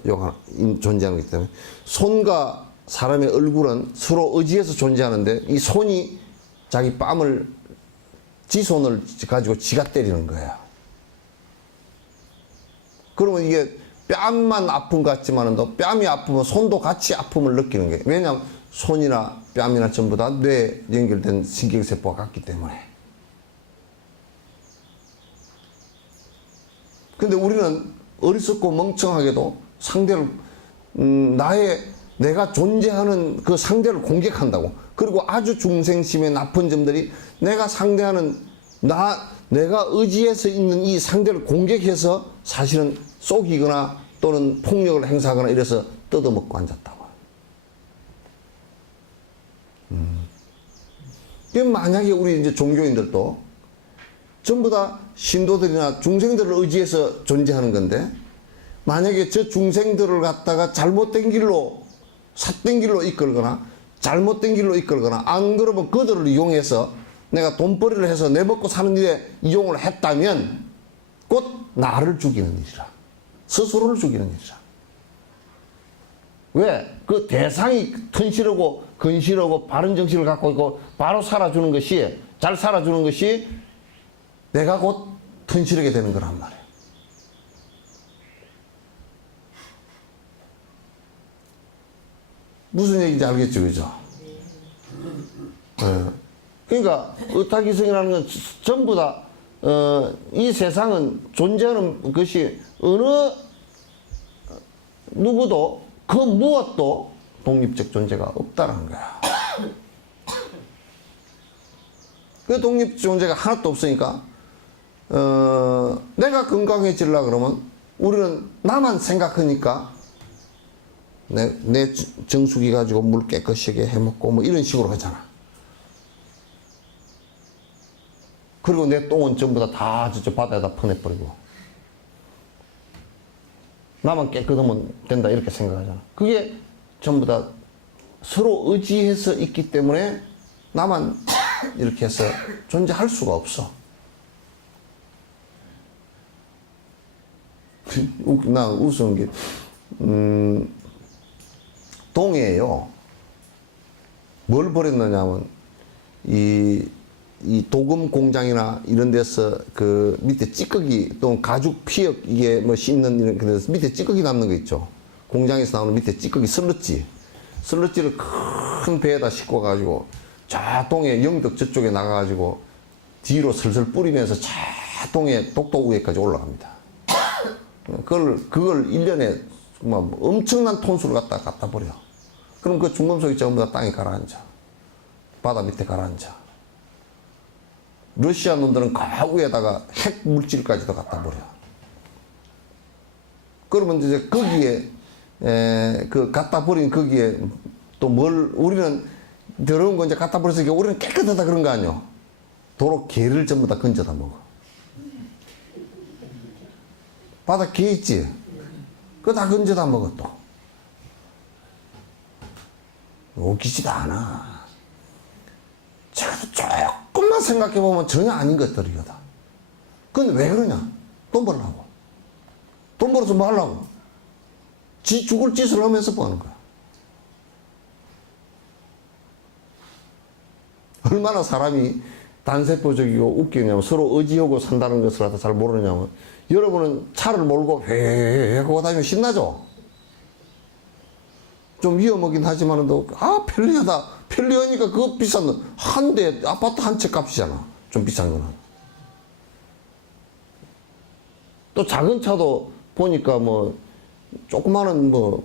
존재하는 거기 때문에. 손과 사람의 얼굴은 서로 의지해서 존재하는데 이 손이 자기 뺨을, 지 손을 가지고 지가 때리는 거예요. 그러면 이게 뺨만 아픈 것 같지만은 또 뺨이 아프면 손도 같이 아픔을 느끼는 거예요. 왜냐하면 손이나 뺨이나 전부 다 뇌에 연결된 신경세포가 같기 때문에. 근데 우리는 어리석고 멍청하게도 상대를, 내가 존재하는 그 상대를 공격한다고. 그리고 아주 중생심의 나쁜 점들이 내가 상대하는, 내가 의지해서 있는 이 상대를 공격해서 사실은 속이거나 또는 폭력을 행사하거나 이래서 뜯어먹고 앉았다고. 만약에 우리 이제 종교인들도 전부 다 신도들이나 중생들을 의지해서 존재하는 건데, 만약에 저 중생들을 갖다가 잘못된 길로, 삿된 길로 이끌거나 잘못된 길로 이끌거나, 안 그러면 그들을 이용해서 내가 돈벌이를 해서 내 먹고 사는 일에 이용을 했다면 곧 나를 죽이는 일이라. 스스로를 죽이는 일이잖아. 왜? 그 대상이 튼실하고 근실하고 바른 정신을 갖고 있고 바로 살아주는 것이, 잘 살아주는 것이 내가 곧 튼실하게 되는 거란 말이에요. 무슨 얘기인지 알겠죠, 그죠? 네. 그러니까 의탁이성이라는 건 전부 다 이 세상은 존재하는 것이 어느 누구도 그 무엇도 독립적 존재가 없다는 거야. 그 독립적 존재가 하나도 없으니까 내가 건강해지려고 그러면 우리는 나만 생각하니까 내 정수기 가지고 물 깨끗하게 해먹고 뭐 이런 식으로 하잖아. 그리고 내 똥은 전부 다 저쪽 바다에다 퍼내버리고 나만 깨끗하면 된다 이렇게 생각하잖아. 그게 전부 다 서로 의지해서 있기 때문에 나만 이렇게 해서 존재할 수가 없어. 나 우스운 게 동해에요. 뭘 버렸느냐면 이 도금 공장이나 이런 데서 그 밑에 찌꺼기 또는 가죽 피혁 이게 뭐 씹는 이런 그래서 밑에 찌꺼기 남는 거 있죠. 공장에서 나오는 밑에 찌꺼기 슬러지를 큰 배에다 싣고 가지고 저 동해 영덕 저쪽에 나가가지고 뒤로 슬슬 뿌리면서 저 동해 독도 위에까지 올라갑니다. 그걸 1년에 뭐 엄청난 톤수를 갖다 버려. 그럼 그 중금속이 전부 다 땅에 가라앉아. 바다 밑에 가라앉아. 러시아 놈들은 그 위에다가 핵 물질까지도 갖다 버려. 그러면 이제 거기에 그 갖다 버린 거기에 또 우리는 더러운 거 이제 갖다 버렸으니까 우리는 깨끗하다 그런 거 아니요. 도로 개를 전부 다 건져다 먹어. 바다 개 있지? 그거 다 건져다 먹어 또. 웃기지도 않아. 제가 조금만 생각해보면 전혀 아닌 것들이거든. 근데 왜 그러냐? 돈 벌려고. 돈 벌어서 뭐 하려고? 지 죽을 짓을 하면서 뭐 하는 거야? 얼마나 사람이 단세포적이고 웃기냐면 서로 의지하고 산다는 것을 갖다 잘 모르냐면 여러분은 차를 몰고 회회회 하고 다니면 신나죠? 좀 위험하긴 하지만 편리하다. 편리하니까 그거 비싼 거. 한 대 아파트 한 채 값이잖아. 좀 비싼 거는. 또 작은 차도 보니까 뭐 조그마한 뭐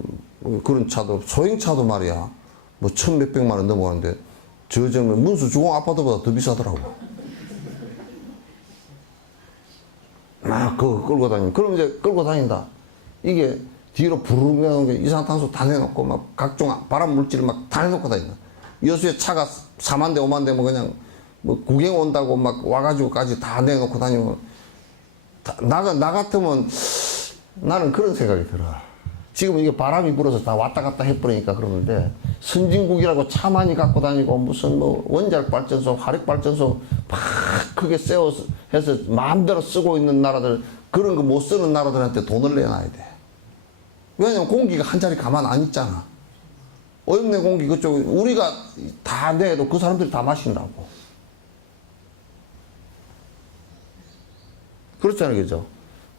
그런 차도 소형차도 말이야. 뭐 1,000몇백만 원 넘어가는데 저 점은 문수 주공 아파트보다 더 비싸더라고. 막 그거 끌고 다니면 그럼 이제 끌고 다닌다. 이게 뒤로 부르르 가는 게 이산화탄소 다 내놓고 막 각종 발암 물질을 막 다 내놓고 다닌다. 여수에 차가 4만 대 5만 대 뭐 그냥 뭐 구경 온다고 막 와가지고까지 다 내놓고 다니면 나 같으면 나는 그런 생각이 들어. 지금 이게 바람이 불어서 다 왔다 갔다 해버리니까 그러는데 선진국이라고 차 많이 갖고 다니고 무슨 뭐 원자력 발전소, 화력 발전소 막 크게 세워서 해서 마음대로 쓰고 있는 나라들 그런 거 못 쓰는 나라들한테 돈을 내놔야 돼. 왜냐면 공기가 한 자리 가만 안 있잖아. 오염된 공기 그쪽 우리가 다 내도 그 사람들이 다 마신다고. 그렇잖아요, 그죠?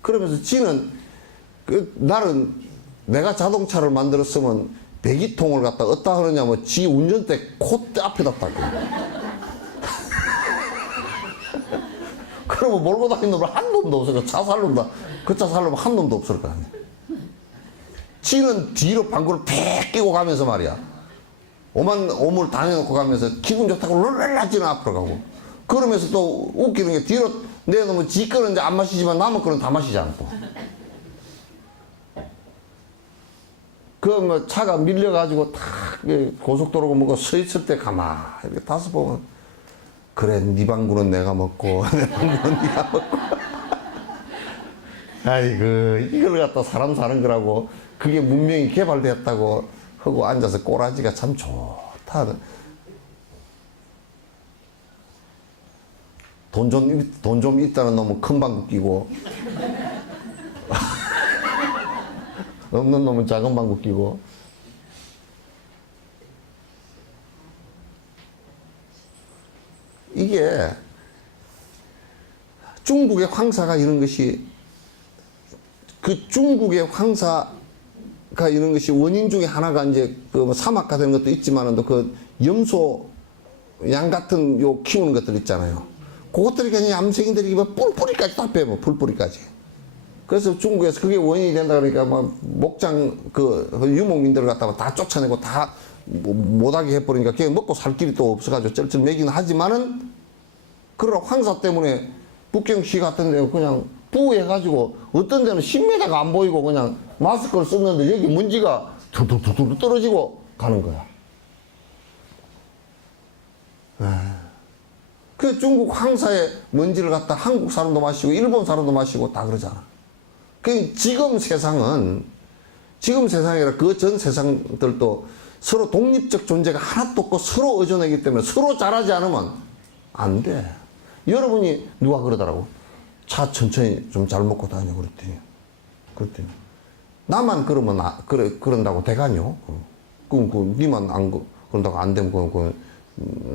그러면서 지는 나는 내가 자동차를 만들었으면 배기통을 갖다 어디다 하느냐면 지 운전대 콧대 앞에다 닦고. 그러면 몰고 다니는 놈은 한 놈도 없을 거야. 차 살 놈도 그 차 살 놈은 한 놈도 없을 거 아니야. 지는 뒤로 방구를 팩 끼고 가면서 말이야. 오물 다 내놓고 가면서 기분 좋다고 롤랄라지는 앞으로 가고. 그러면서 또 웃기는 게 뒤로 내놓으면 지 거는 이제 안 마시지만 남의 거는 다 마시잖아 또. 그 뭐 차가 밀려가지고 탁 고속도로고 뭐고 서 있을 때 가만 이렇게 다서 보면 그래 네 방구는 내가 먹고 내 방구는 네가 먹고. 아이고 이걸 갖다 사람 사는 거라고 그게 문명이 개발되었다고 하고 앉아서 꼬라지가 참 좋다. 돈 좀 있다는 놈은 큰 방구 끼고 없는 놈은 작은 방구 끼고. 이게 중국의 황사가 이런 것이 그 중국의 황사가 이런 것이 원인 중에 하나가 이제 그 사막화 되는 것도 있지만은 또 그 염소 양 같은 요 키우는 것들 있잖아요. 그것들이 그냥 얌생이들이 뿔뿌리까지 다 빼고 뿔뿌리까지. 그래서 중국에서 그게 원인이 된다 그러니까 막 목장 그 유목민들을 갖다가 다 쫓아내고 다 못하게 해버리니까 걔 먹고 살 길이 또 없어가지고 쩔쩔 매긴 하지만은 그런 황사 때문에 북경시 같은 데는 그냥 부해가지고 어떤 데는 10m가 안 보이고 그냥 마스크를 썼는데 여기 먼지가 두두두두 떨어지고 가는 거야. 그 중국 황사의 먼지를 갖다 한국 사람도 마시고 일본 사람도 마시고 다 그러잖아. 그 지금 세상은 지금 세상이라 그 전 세상들도 서로 독립적 존재가 하나도 없고 서로 의존하기 때문에 서로 잘하지 않으면 안 돼. 여러분이 누가 그러더라고. 차 천천히 좀 잘 먹고 다녀 그랬더니 나만 그러면 그런다고 대가뇨. 그럼 니만 안 그런다고 안 되면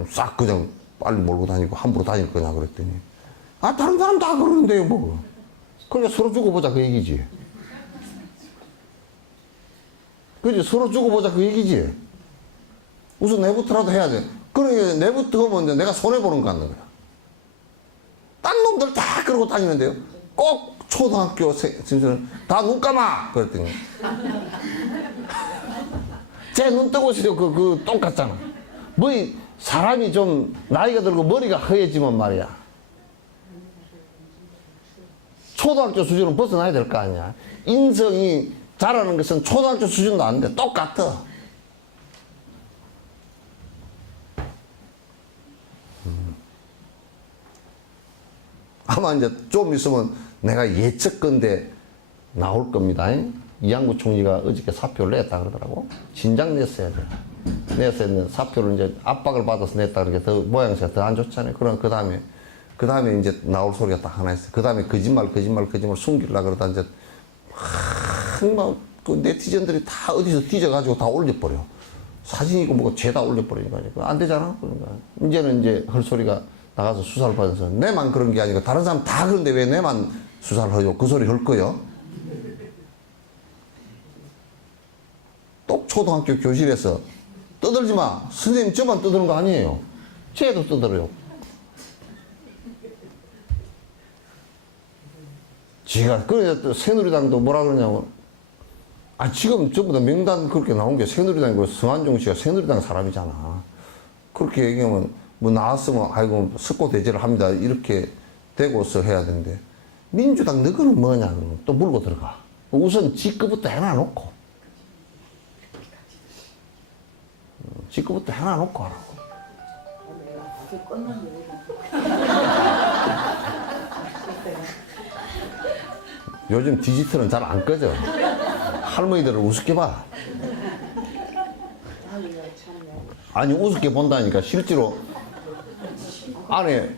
싹 그냥 빨리 몰고 다니고 함부로 다닐 거냐 그랬더니 다른 사람 다 그러는데요 뭐. 그러니까 서로 죽어보자 그 얘기지. 그지? 서로 죽어보자 그 얘기지. 우선 내부터라도 해야 돼. 그러니까 내부터 하면 이제 내가 손해보는 거 같는 거야. 딴 놈들 다 그러고 다니는데요. 꼭 초등학교 생들은 다 눈 감아! 그랬더니. 제 눈 뜨고 있어요. 그 똑같잖아. 뭐, 사람이 좀 나이가 들고 머리가 허해지면 말이야. 초등학교 수준은 벗어나야 될 거 아니야. 인성이 자라는 것은 초등학교 수준도 안 돼. 똑같아. 아마 이제 좀 있으면 내가 예측건데 나올 겁니다. 이양구 총리가 어저께 사표를 냈다 그러더라고. 진작 냈어야 돼. 냈어야 되는 사표를 이제 압박을 받아서 냈다 그러니까 더 모양새가 더 안 좋잖아요. 그럼 그 다음에 이제 나올 소리가 딱 하나 있어요. 그 다음에 거짓말 숨기려고 그러다 이제 막 그 네티즌들이 다 어디서 뒤져가지고 다 올려버려. 사진이고 뭐고 죄다 올려버리니까. 안 되잖아. 그러니까. 이제는 이제 할 소리가 나가서 수사를 받아서 내만 그런 게 아니고 다른 사람 다 그런데 왜 내만 수사를 하죠? 그 소리 할 거요? 똑 초등학교 교실에서 떠들지 마. 선생님 저만 떠드는 거 아니에요. 쟤도 떠들어요. 지가 그래 새누리당도 뭐라 그러냐고. 지금 전부 다 명단 그렇게 나온 게 새누리당이고 성한종 씨가 새누리당 사람이잖아. 그렇게 얘기하면 뭐 나왔으면 아이고 석고대죄를 합니다 이렇게 되고서 해야 되는데 민주당 너희는 뭐냐 그러면 또 물고 들어가. 우선 지그부터 해놔놓고 지그부터 해놔놓고 하라고. 요즘 디지털은 잘 안 꺼져. 할머니들을 우습게 봐. 아니 우습게 본다니까 실제로 안에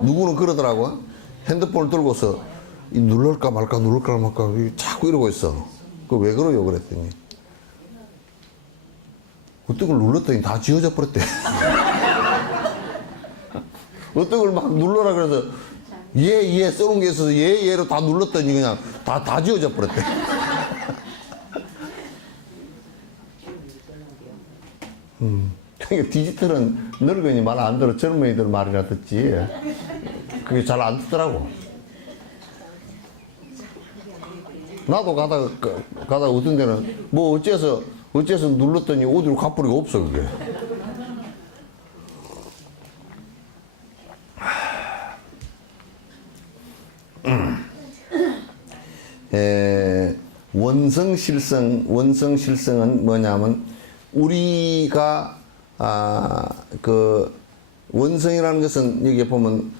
누구는 그러더라고. 핸드폰을 들고서 누를까 말까 자꾸 이러고 있어. 그 왜 그러요 그랬더니 어떤 걸 눌렀더니 다 지워져 버렸대. 어떤 걸 막 눌러라 그래서 예 써놓은 게 있어서 예로 다 눌렀더니 그냥 다 지워져 버렸대. 그러니까 디지털은 늙은이 말 안 들어 젊은이들 말이라 듣지 그게 잘 안 듣더라고. 나도 가다가 어떤 데는 뭐 어째서 눌렀더니 어디로 가버리가 없어 그게. 원성실성은 뭐냐면 우리가 그 원성이라는 것은 여기 보면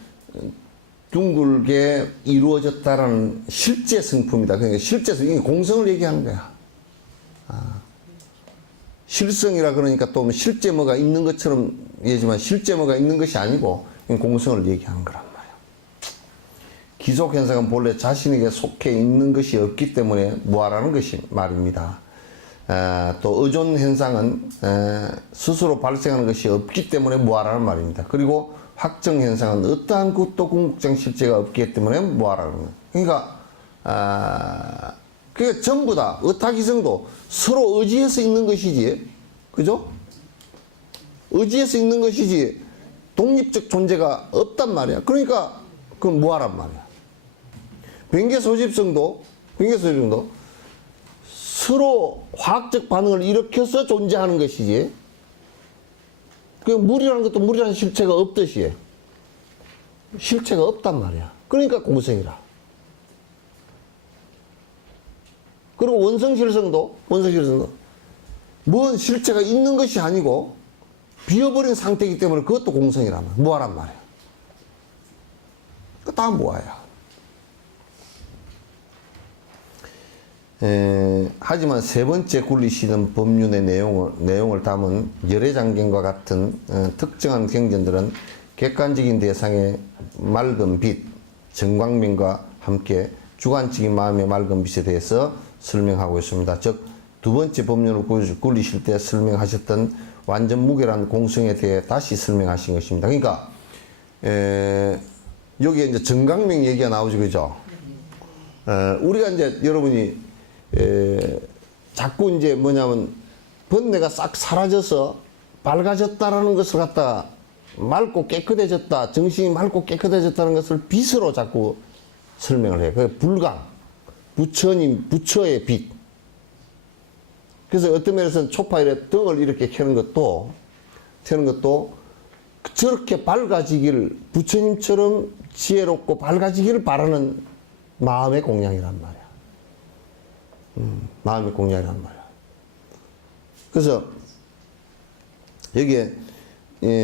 둥글게 이루어졌다라는 실제 성품이다. 그러니까 실제성, 이게 공성을 얘기하는 거야. 실성이라 그러니까 또 실제 뭐가 있는 것처럼 얘기지만 실제 뭐가 있는 것이 아니고 공성을 얘기하는 거란 말이야. 기속 현상은 본래 자신에게 속해 있는 것이 없기 때문에 무아라는 것이 말입니다. 또 의존 현상은 스스로 발생하는 것이 없기 때문에 무아라는 말입니다. 그리고 확정 현상은 어떠한 것도 궁극적 실제가 없기 때문에 무아라는 거예요. 그러니까 전부 다 의타기성도 서로 의지해서 있는 것이지, 그죠? 의지해서 있는 것이지 독립적 존재가 없단 말이야. 그러니까 그건 무아란 말이야. 변개 소집성도 서로 화학적 반응을 일으켜서 존재하는 것이지, 그 물이라는 것도 물이라는 실체가 없듯이 실체가 없단 말이야. 그러니까 공성이라. 그리고 원성실성도 뭔 실체가 있는 것이 아니고 비어버린 상태이기 때문에 그것도 공성이란 말이야. 무아란 말이야. 그 다 무아야. 하지만 세 번째 굴리시는 법륜의 내용을 담은 열애장경과 같은 특정한 경전들은 객관적인 대상의 맑은 빛, 정광명과 함께 주관적인 마음의 맑은 빛에 대해서 설명하고 있습니다. 즉, 두 번째 법륜을 굴리실 때 설명하셨던 완전 무결한 공성에 대해 다시 설명하신 것입니다. 그러니까 여기에 이제 정광명 얘기가 나오죠, 그죠? 우리가 이제 여러분이 자꾸 이제 뭐냐면 번뇌가 싹 사라져서 밝아졌다라는 것을 갖다가 맑고 깨끗해졌다, 정신이 맑고 깨끗해졌다는 것을 빛으로 자꾸 설명을 해요. 그 불강, 부처의 빛. 그래서 어떤 면에서는 초파일에 등을 이렇게 켜는 것도 저렇게 밝아지기를, 부처님처럼 지혜롭고 밝아지기를 바라는 마음의 공양이란 말이야. 마음의 공양이란 말이야. 그래서 여기에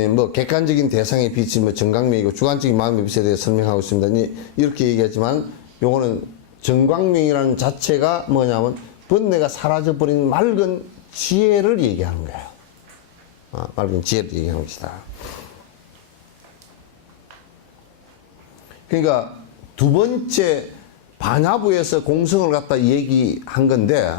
뭐 객관적인 대상의 빛이 뭐 정광명이고 주관적인 마음의 빛에 대해 설명하고 있습니다. 이렇게 얘기하지만 요거는 정광명이라는 자체가 뭐냐면 번뇌가 사라져버린 맑은 지혜를 얘기하는 거예요. 맑은 지혜를 얘기하는 것이다. 그러니까 두 번째 반야부에서 공성을 갖다 얘기한 건데,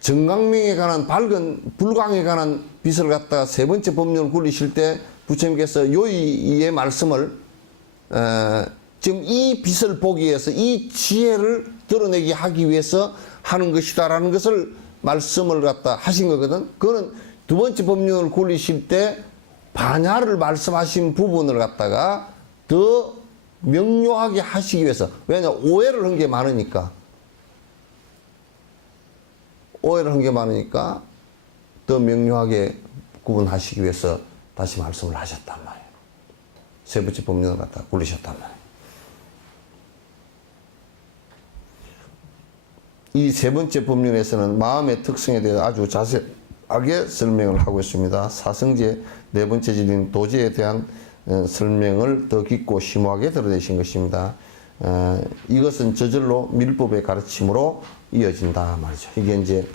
정광명에 관한 밝은 불광에 관한 빛을 갖다가 세 번째 법륜을 굴리실 때 부처님께서 요의의 말씀을 지금 이 빛을 보기 위해서 이 지혜를 드러내게 하기 위해서 하는 것이다라는 것을 말씀을 갖다 하신 거거든. 그거는 두 번째 법륜을 굴리실 때 반야를 말씀하신 부분을 갖다가 더 명료하게 하시기 위해서, 왜냐 오해를 한 게 많으니까 더 명료하게 구분하시기 위해서 다시 말씀을 하셨단 말이에요. 세 번째 법륜을 갖다 굴리셨단 말이에요. 이 세 번째 법륜에서는 마음의 특성에 대해 아주 자세하게 설명을 하고 있습니다. 사성제 네 번째 진리인 도제에 대한 설명을 더 깊고 심오하게 드러내신 것입니다. 이것은 저절로 밀법의 가르침으로 이어진다 말이죠. 이게 이제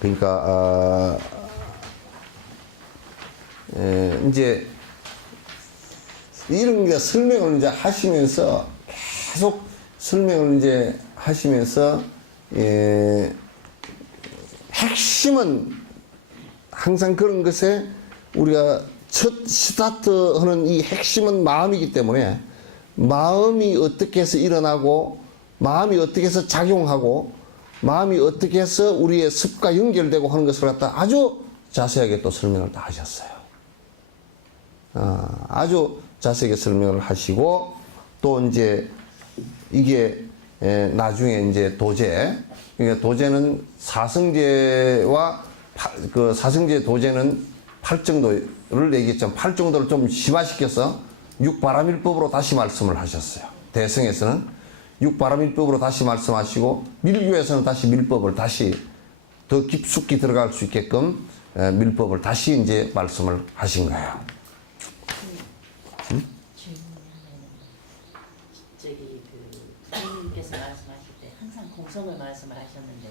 그러니까 이제 이런 게 설명을 이제 하시면서 계속 설명을 이제 하시면서 핵심은 항상 그런 것에 우리가 첫 스타트하는 이 핵심은 마음이기 때문에 마음이 어떻게 해서 일어나고 마음이 어떻게 해서 작용하고 마음이 어떻게 해서 우리의 습과 연결되고 하는 것을 갖다 아주 자세하게 또 설명을 다 하셨어요. 아주 자세하게 설명을 하시고 또 이제 이게 나중에 이제 도제, 그러니까 도제는 사성제와 그 사성제 도제는 8정도를 얘기했죠. 8정도를 좀 심화시켜서 육바람일법으로 다시 말씀을 하셨어요. 대성에서는 육바람일법으로 다시 말씀하시고 밀교에서는 다시 밀법을 다시 더 깊숙이 들어갈 수 있게끔 밀법을 다시 이제 말씀을 하신 거예요. 저기 부모님께서 말씀하실 때 항상 공성을 말씀을 하셨는데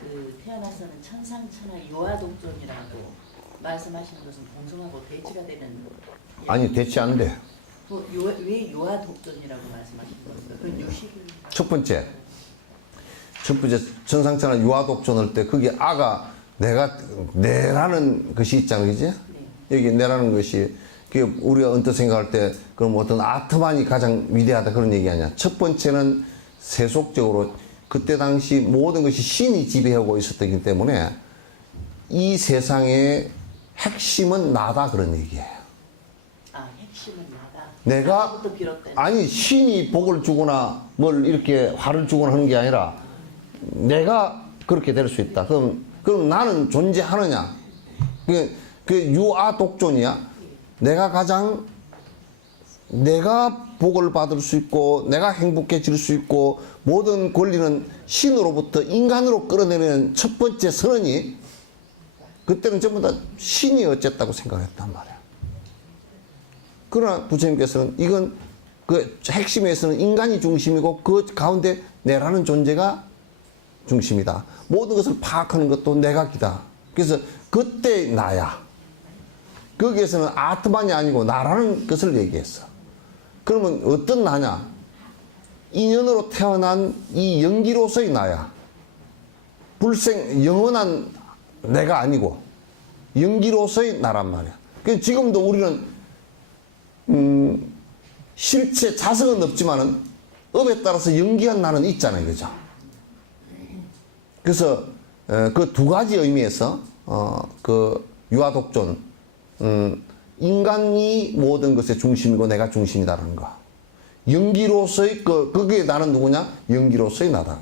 그 태어나서는 천상천하 요하독존이라고 말씀하시는 것은 공성하고 대치가 되는 아니 대치 안 돼. 왜 요하 독존이라고 말씀하신 겁니까? 그 유식을 첫 번째 천상천하 유아독존할 때 그게 아가 내라는 것이 있잖아요, 그지? 네. 여기 내라는 것이 그게 우리가 언뜻 생각할 때 그럼 어떤 아트만이 가장 위대하다 그런 얘기 아니야. 첫 번째는 세속적으로 그때 당시 모든 것이 신이 지배하고 있었기 때문에 이 세상의 핵심은 나다 그런 얘기예요. 아 핵심은 나다. 내가 나부터 비롯된. 아니 신이 복을 주거나 뭘 이렇게 화를 주거나 하는 게 아니라 내가 그렇게 될 수 있다. 그럼 나는 존재하느냐? 그 유아 독존이야. 내가 복을 받을 수 있고 내가 행복해질 수 있고 모든 권리는 신으로부터 인간으로 끌어내는 첫 번째 선언이 그때는 전부 다 신이 어쨌다고 생각했단 말이야. 그러나 부처님께서는 이건 그 핵심에서는 인간이 중심이고 그 가운데 내라는 존재가 중심이다. 모든 것을 파악하는 것도 내각이다. 그래서 그때 나야. 거기에서는 아트만이 아니고 나라는 것을 얘기했어. 그러면 어떤 나냐? 인연으로 태어난 이 연기로서의 나야. 영원한 내가 아니고 연기로서의 나란 말이야. 그래서 지금도 우리는 실체 자성은 없지만은 업에 따라서 연기한 나는 있잖아요, 그죠? 그래서 그 두 가지 의미에서 그 유아독존 인간이 모든 것의 중심이고 내가 중심이다라는 거. 연기로서의 그게 나는 누구냐? 연기로서의 나다.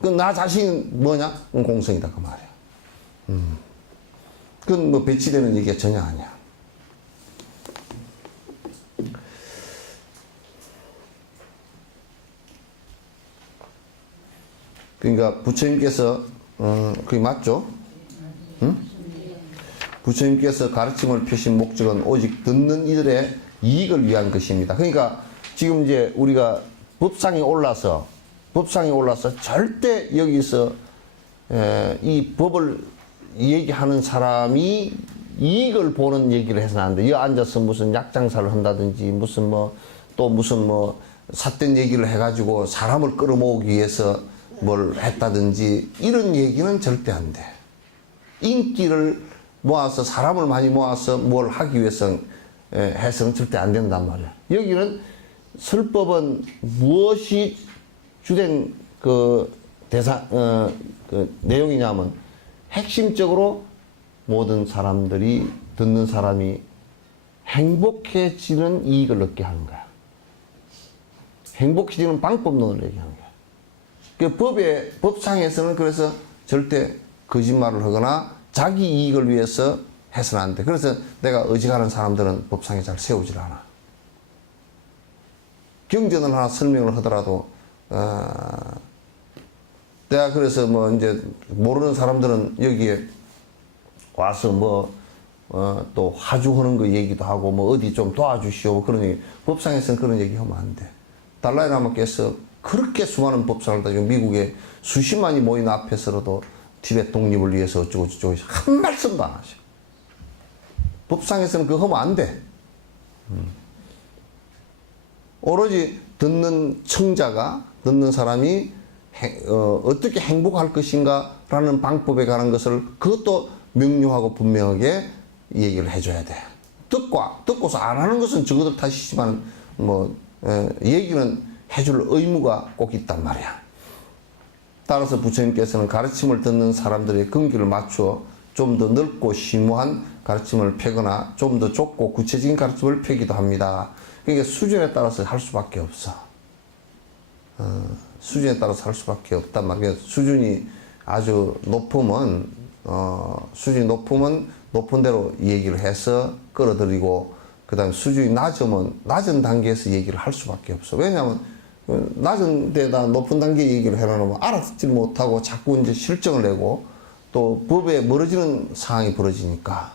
그 나 자신이 뭐냐? 공성이다 그 말이야. 그건 뭐 배치되는 얘기가 전혀 아니야. 그러니까 부처님께서 그게 맞죠? 응? 부처님께서 가르침을 펴신 목적은 오직 듣는 이들의 이익을 위한 것입니다. 그러니까 지금 이제 우리가 법상에 올라서 절대 여기서 이 법을 얘기하는 사람이 이익을 보는 얘기를 해서는 안 돼. 여기 앉아서 무슨 약장사를 한다든지 무슨 삿된 얘기를 해가지고 사람을 끌어모으기 위해서 뭘 했다든지 이런 얘기는 절대 안 돼. 인기를 모아서 사람을 많이 모아서 뭘 하기 위해서 해서는 절대 안 된단 말이야. 여기는 설법은 무엇이 주된 그 내용이냐면 핵심적으로 모든 사람들이 듣는 사람이 행복해지는 이익을 얻게 하는 거야. 행복해지는 방법론을 얘기하는 거야. 그 법상에서는 그래서 절대 거짓말을 하거나 자기 이익을 위해서 해서는 안 돼. 그래서 내가 어지간한 사람들은 법상에 잘 세우질 않아. 경전을 하나 설명을 하더라도, 내가 그래서 이제 모르는 사람들은 여기에 와서 또 화주하는 거 얘기도 하고 어디 좀 도와주시오. 그런 얘기. 법상에서는 그런 얘기 하면 안 돼. 달라이라마께서 그렇게 수많은 법상을 다 미국에 수십만이 모인 앞에서라도 티베트 독립을 위해서 어쩌고 저쩌고 한 말씀도 안 하셔. 법상에서는 그거 하면 안 돼. 오로지 듣는 청자가, 듣는 사람이 어떻게 행복할 것인가 라는 방법에 관한 것을 그것도 명료하고 분명하게 얘기를 해줘야 돼. 듣고서 안 하는 것은 저거들 탓이지만 얘기는 해줄 의무가 꼭 있단 말이야. 따라서 부처님께서는 가르침을 듣는 사람들의 근기를 맞추어 좀 더 넓고 심오한 가르침을 펴거나 좀 더 좁고 구체적인 가르침을 펴기도 합니다. 그러니까 수준에 따라서 할 수밖에 없어. 수준에 따라서 할 수밖에 없단 말이야. 수준이 아주 높으면 높은 대로 얘기를 해서 끌어들이고, 그 다음에 수준이 낮으면 낮은 단계에서 얘기를 할 수밖에 없어. 왜냐하면 낮은 데다 높은 단계 얘기를 해놓으면 알아듣지 못하고 자꾸 이제 실정을 내고 또 법에 멀어지는 상황이 벌어지니까.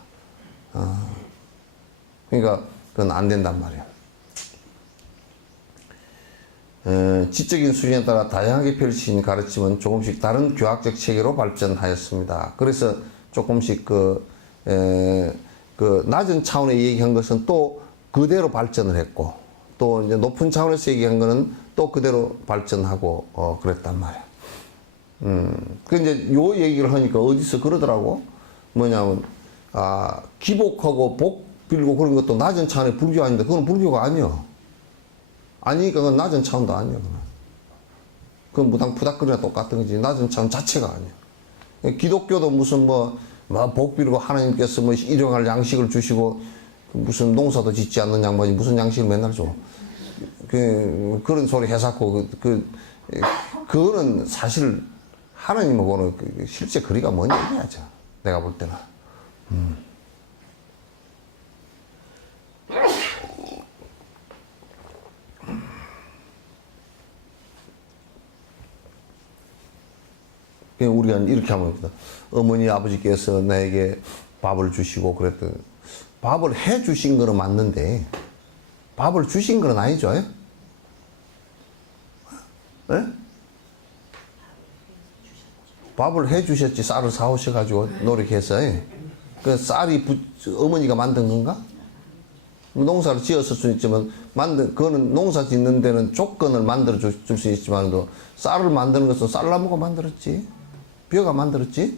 그러니까 그건 안 된단 말이야. 지적인 수준에 따라 다양하게 펼친 가르침은 조금씩 다른 교학적 체계로 발전하였습니다. 그래서 조금씩 그 낮은 차원의 얘기한 것은 또 그대로 발전을 했고, 또 이제 높은 차원에서 얘기한 거는 또 그대로 발전하고 그랬단 말이야. 그 이제 요 얘기를 하니까 어디서 그러더라고. 뭐냐면 기복하고 복 빌고 그런 것도 낮은 차원의 불교 아닌데 그건 불교가 아니야. 아니니까 그건 낮은 차원도 아니야. 그건 무당 부닥거리나 똑같은 거지. 낮은 차원 자체가 아니야. 기독교도 무슨 복 빌고 하나님께서 일용할 양식을 주시고 무슨 농사도 짓지 않는 양반이 무슨 양식을 맨날 줘. 그런 소리 해놓고 그거는 사실 하나님하고는 실제 거리가 먼 얘기야죠. 내가 볼 때는. 우리가 이렇게 하면 어머니 아버지께서 나에게 밥을 주시고 그랬더니 밥을 해 주신 거는 맞는데 밥을 주신 건 아니죠. 예? 밥을 해 주셨지. 쌀을 사오셔가지고 노력해서. 그 쌀이 어머니가 만든 건가? 농사를 지었을 수 있지만 그거는 농사 짓는 데는 조건을 만들어 줄 수 있지만도 쌀을 만드는 것은 쌀나무가 만들었지. 벼가 만들었지.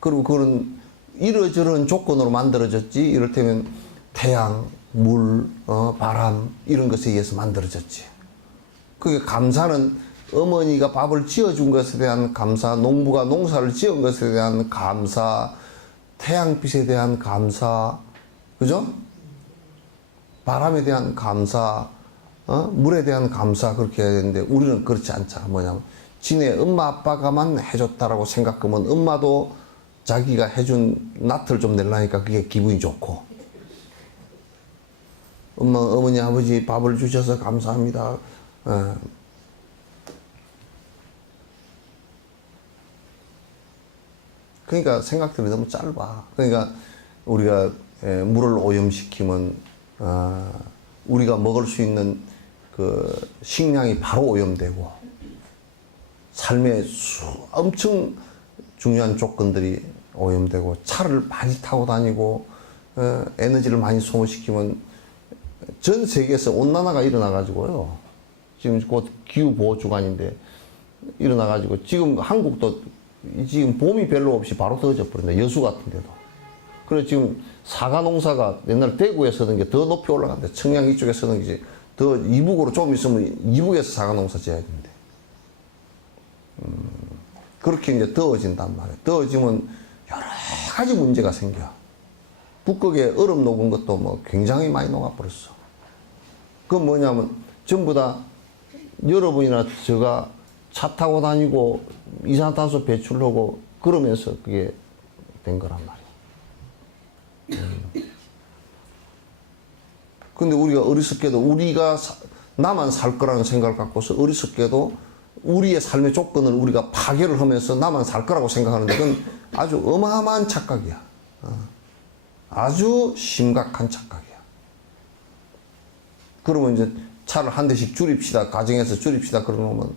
그리고 그거는 이러저런 조건으로 만들어졌지. 이를테면 태양, 물, 바람 이런 것에 의해서 만들어졌지. 그게 감사는 어머니가 밥을 지어준 것에 대한 감사, 농부가 농사를 지은 것에 대한 감사, 태양빛에 대한 감사, 그죠? 바람에 대한 감사, 물에 대한 감사 그렇게 해야 되는데 우리는 그렇지 않자. 뭐냐면 지네 엄마 아빠가만 해줬다라고 생각하면 엄마도 자기가 해준 낫을 좀 내려니까 그게 기분이 좋고 어머니 아버지 밥을 주셔서 감사합니다. 그러니까 생각들이 너무 짧아. 그러니까 우리가 물을 오염시키면 우리가 먹을 수 있는 그 식량이 바로 오염되고 삶의 엄청 중요한 조건들이 오염되고 차를 많이 타고 다니고 에너지를 많이 소모시키면 전 세계에서 온난화가 일어나 가지고요. 지금 곧 기후 보호 주간인데 일어나 가지고 지금 한국도 지금 봄이 별로 없이 바로 더워져 버린다. 여수 같은 데도. 그래서 지금 사과 농사가 옛날 대구에 서던 게 더 높이 올라간대. 청양 이쪽에 서던 게 더 이북으로 좀 있으면 이북에서 사과 농사 지어야 된대. 그렇게 이제 더워진단 말이에요. 더워지면 여러 가지 문제가 생겨. 북극에 얼음 녹은 것도 굉장히 많이 녹아버렸어. 그건 뭐냐면 전부 다 여러분이나 제가 차 타고 다니고 이산화탄소 배출하고 그러면서 그게 된 거란 말이야. 근데 우리가 어리석게도 우리가 나만 살 거라는 생각을 갖고서 어리석게도 우리의 삶의 조건을 우리가 파괴를 하면서 나만 살 거라고 생각하는데 그건 아주 어마어마한 착각이야. 아주 심각한 착각이야. 그러면 이제 차를 한 대씩 줄입시다. 가정에서 줄입시다. 그러면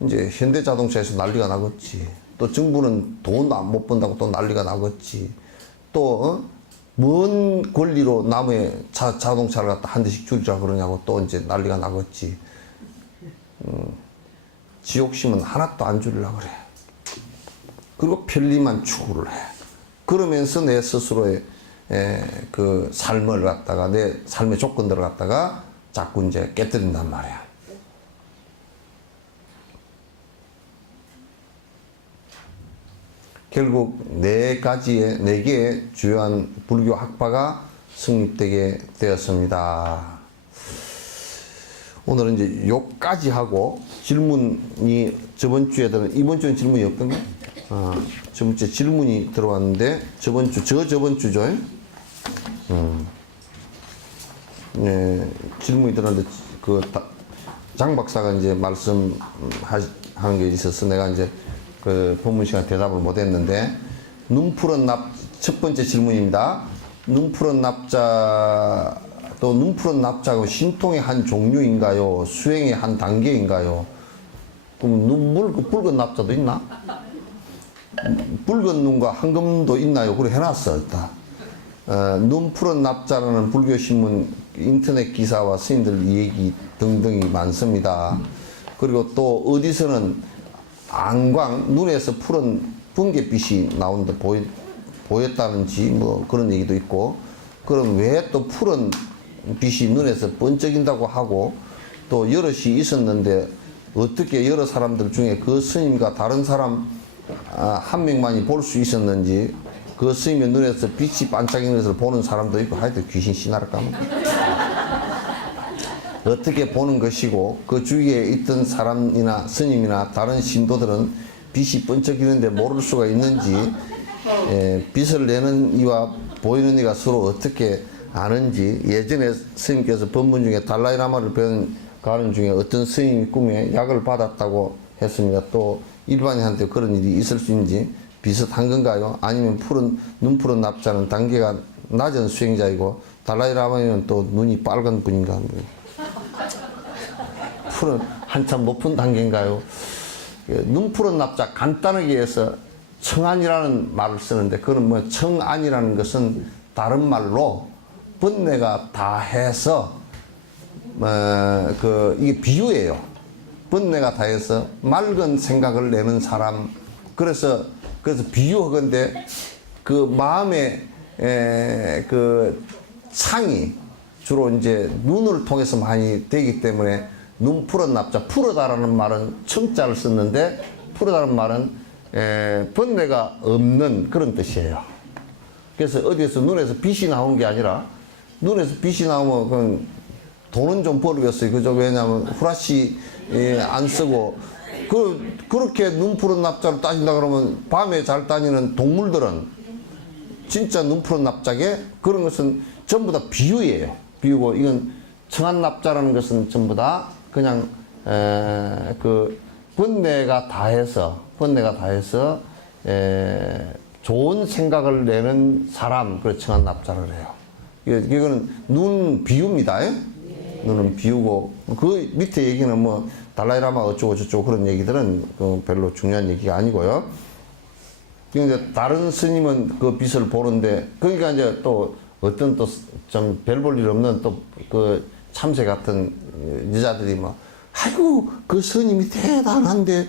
이제 현대자동차에서 난리가 나겠지. 또 정부는 돈 못 번다고 또 난리가 나겠지. 또 뭔 권리로 남의 자동차를 갖다 한 대씩 줄이라 그러냐고 또 이제 난리가 나겠지. 지옥심은 하나도 안 줄이려고 그래. 그리고 편리만 추구를 해. 그러면서 내 스스로의 그 삶을 갖다가 내 삶의 조건들을 갖다가 자꾸 이제 깨뜨린단 말이야. 결국 네 개의 주요한 불교 학파가 성립되게 되었습니다. 오늘은 이제 요까지 하고 질문이 저번 주에는 이번 주는 질문이 없던가? 저번 주에 질문이 들어왔는데 저번 주죠? 네, 질문이 들어왔는데 장 박사가 이제 말씀하는 게 있어서 내가 이제 그 본문 시간 대답을 못 했는데 첫 번째 질문입니다. 눈푸른 납자 또 눈푸른 납자가 신통의 한 종류인가요? 수행의 한 단계인가요? 그럼 붉은 납자도 있나? 붉은 눈과 황금도 있나요? 그래 해놨어. 일단. 눈 푸른 납자라는 불교신문 인터넷 기사와 스님들 얘기 등등이 많습니다. 그리고 또 어디서는 안광, 눈에서 푸른 번갯빛이 나온다 보였다는지 뭐 그런 얘기도 있고, 그럼 왜 또 푸른 빛이 눈에서 번쩍인다고 하고, 또 여럿이 있었는데 어떻게 여러 사람들 중에 그 스님과 다른 사람 한 명만이 볼 수 있었는지, 그 스님의 눈에서 빛이 반짝이는 것을 보는 사람도 있고, 하여튼 귀신 신하랄까 뭐. 어떻게 보는 것이고, 그 주위에 있던 사람이나 스님이나 다른 신도들은 빛이 번쩍이는데 모를 수가 있는지, 빛을 내는 이와 보이는 이가 서로 어떻게 아는지, 예전에 스님께서 법문 중에 달라이라마를 배운 가는 중에 어떤 스님이 꿈에 약을 받았다고 했습니다. 또 일반인한테 그런 일이 있을 수 있는지 비슷한 건가요? 아니면 눈 푸른 납자는 단계가 낮은 수행자이고 달라이라마는 또 눈이 빨간 분인가? 푸른 한참 높은 단계인가요? 눈 푸른 납자 간단하게 해서 청안이라는 말을 쓰는데, 그건 뭐 청안이라는 것은 다른 말로 번뇌가 다 해서 이게 비유예요. 번뇌가 다 해서 맑은 생각을 내는 사람. 그래서 비유하건대 그 마음의 그 창이 주로 이제 눈을 통해서 많이 되기 때문에 눈 푸른 납자, 푸르다라는 말은 청자를 썼는데, 푸르다는 말은 번뇌가 없는 그런 뜻이에요. 그래서 어디에서 눈에서 빛이 나온 게 아니라, 눈에서 빛이 나오면 그건 돈은 좀 벌겠어요. 그죠? 왜냐하면 후라시 안 쓰고, 그렇게 눈 푸른 납자로 따진다 그러면 밤에 잘 다니는 동물들은 진짜 눈 푸른 납자게, 그런 것은 전부 다 비유예요. 비유고, 이건 청한 납자라는 것은 전부 다 그냥 그 번뇌가 다 해서 좋은 생각을 내는 사람, 그 청한 납자를 해요. 이거는 눈 비유입니다. 눈은 비우고, 그 밑에 얘기는 뭐 달라이라마 어쩌고 저쩌고 그런 얘기들은 별로 중요한 얘기가 아니고요. 그러니까 다른 스님은 그 빛을 보는데, 그러니까 이제 또 어떤 또 좀 별 볼 일 없는 또 그 참새 같은 여자들이 막, 아이고 그 스님이 대단한데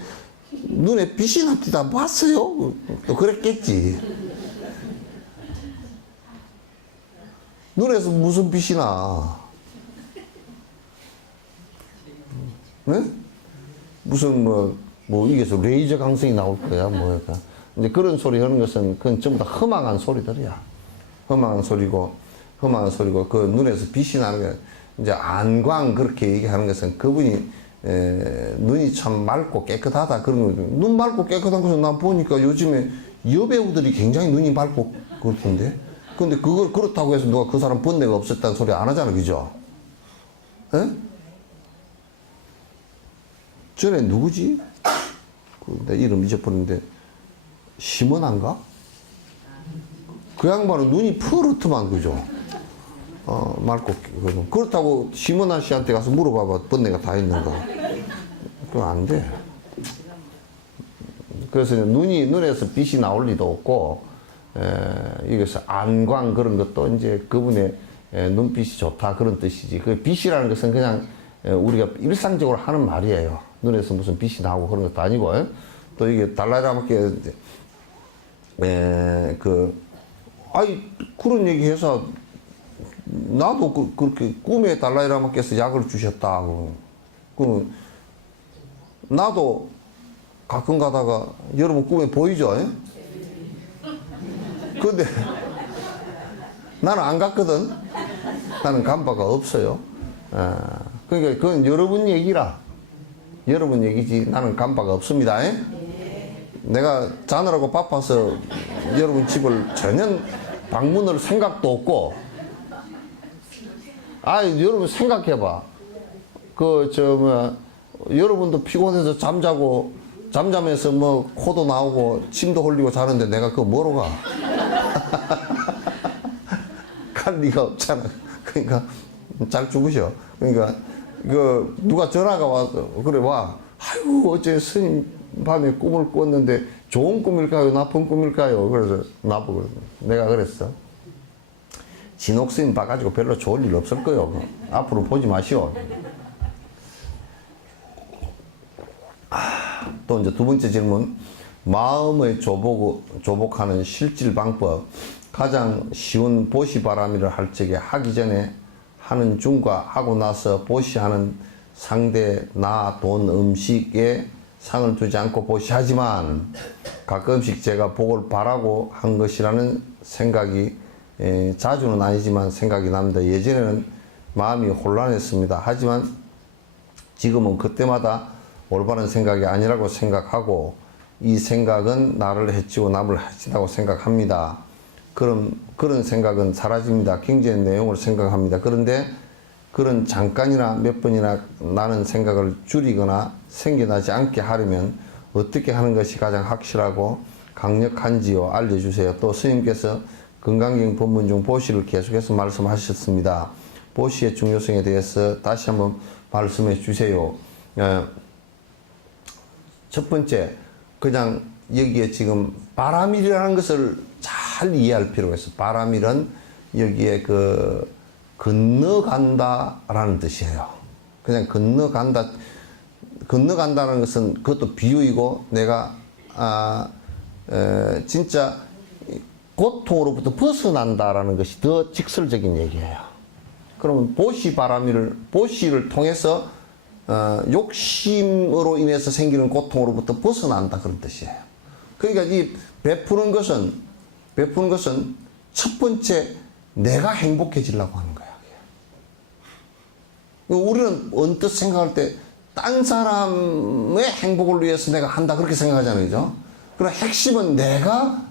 눈에 빛이 납니다 봤어요? 또 그랬겠지. 눈에서 무슨 빛이 나? 네? 무슨 이게서 레이저 강성이 나올 거야, 뭐랄까. 이제 그런 소리 하는 것은 그건 전부 다 허망한 소리들이야. 허망한 소리고, 그 눈에서 빛이 나는 게, 이제 안광 그렇게 얘기하는 것은 그분이 눈이 참 맑고 깨끗하다 그런 거죠. 눈 맑고 깨끗한 것은 난 보니까 요즘에 여배우들이 굉장히 눈이 맑고 그렇던데. 근데 그걸 그렇다고 해서 누가 그 사람 번뇌가 없었다는 소리 안 하잖아, 그죠? 에? 전에 누구지? 내 이름 잊어버렸는데, 심은한가? 그 양반은 눈이 푸르트만, 그죠? 맑고, 그렇다고 심은한 씨한테 가서 물어봐봐, 번뇌가 다 있는가? 그건 안 돼. 그래서 눈에서 빛이 나올 리도 없고, 이것은 안광 그런 것도 이제 그분의 눈빛이 좋다 그런 뜻이지. 그 빛이라는 것은 그냥 우리가 일상적으로 하는 말이에요. 눈에서 무슨 빛이 나오고 그런 것도 아니고. 또 이게 달라이라마께 그런 얘기해서 나도 그렇게 꿈에 달라이라마께서 약을 주셨다고. 나도 가끔 가다가 여러분 꿈에 보이죠? 근데 나는 안 갔거든. 나는 간 바가 없어요. 그러니까 그건 여러분 얘기라. 여러분 얘기지 나는 간 바가 없습니다. 내가 자느라고 바빠서 여러분 집을 전혀 방문할 생각도 없고. 여러분 생각해봐. 여러분도 피곤해서 잠자면서 코도 나오고 침도 흘리고 자는데 내가 그거 뭐로 가? 갈 리가 없잖아. 그러니까 잘 주무셔. 그러니까 누가 전화가 와서 그래 와. 아이고 어제 스님 밤에 꿈을 꿨는데 좋은 꿈일까요? 나쁜 꿈일까요? 그래서 나보고 내가 그랬어. 진옥스님 봐가지고 별로 좋을 일 없을 거예요. 앞으로 보지 마시오. 또 이제 두 번째 질문. 마음의 조복하는 실질 방법. 가장 쉬운 보시바라미를 할 적에 하기 전에 하는 중과 하고 나서 보시하는 상대, 나, 돈, 음식에 상을 두지 않고 보시하지만 가끔씩 제가 복을 바라고 한 것이라는 생각이 자주는 아니지만 생각이 납니다. 예전에는 마음이 혼란했습니다. 하지만 지금은 그때마다 올바른 생각이 아니라고 생각하고 이 생각은 나를 해치고 남을 해친다고 생각합니다. 그런 생각은 사라집니다. 굉장히 내용을 생각합니다. 그런데 그런 잠깐이나 몇 번이나 나는 생각을 줄이거나 생겨나지 않게 하려면 어떻게 하는 것이 가장 확실하고 강력한지요? 알려주세요. 또 스님께서 건강경 법문 중 보시를 계속해서 말씀하셨습니다. 보시의 중요성에 대해서 다시 한번 말씀해 주세요. 첫 번째, 그냥 여기에 지금 바람일이라는 것을 잘 이해할 필요가 있어. 바람일은 여기에 건너간다라는 뜻이에요. 그냥 건너간다는 것은 그것도 비유이고 내가 진짜 고통으로부터 벗어난다라는 것이 더 직설적인 얘기예요. 그러면 보시를 통해서 욕심으로 인해서 생기는 고통으로부터 벗어난다 그런 뜻이에요. 그러니까 이 베푸는 것은 첫 번째 내가 행복해지려고 하는 거야. 우리는 언뜻 생각할 때 딴 사람의 행복을 위해서 내가 한다 그렇게 생각하잖아요. 그죠? 그럼 핵심은 내가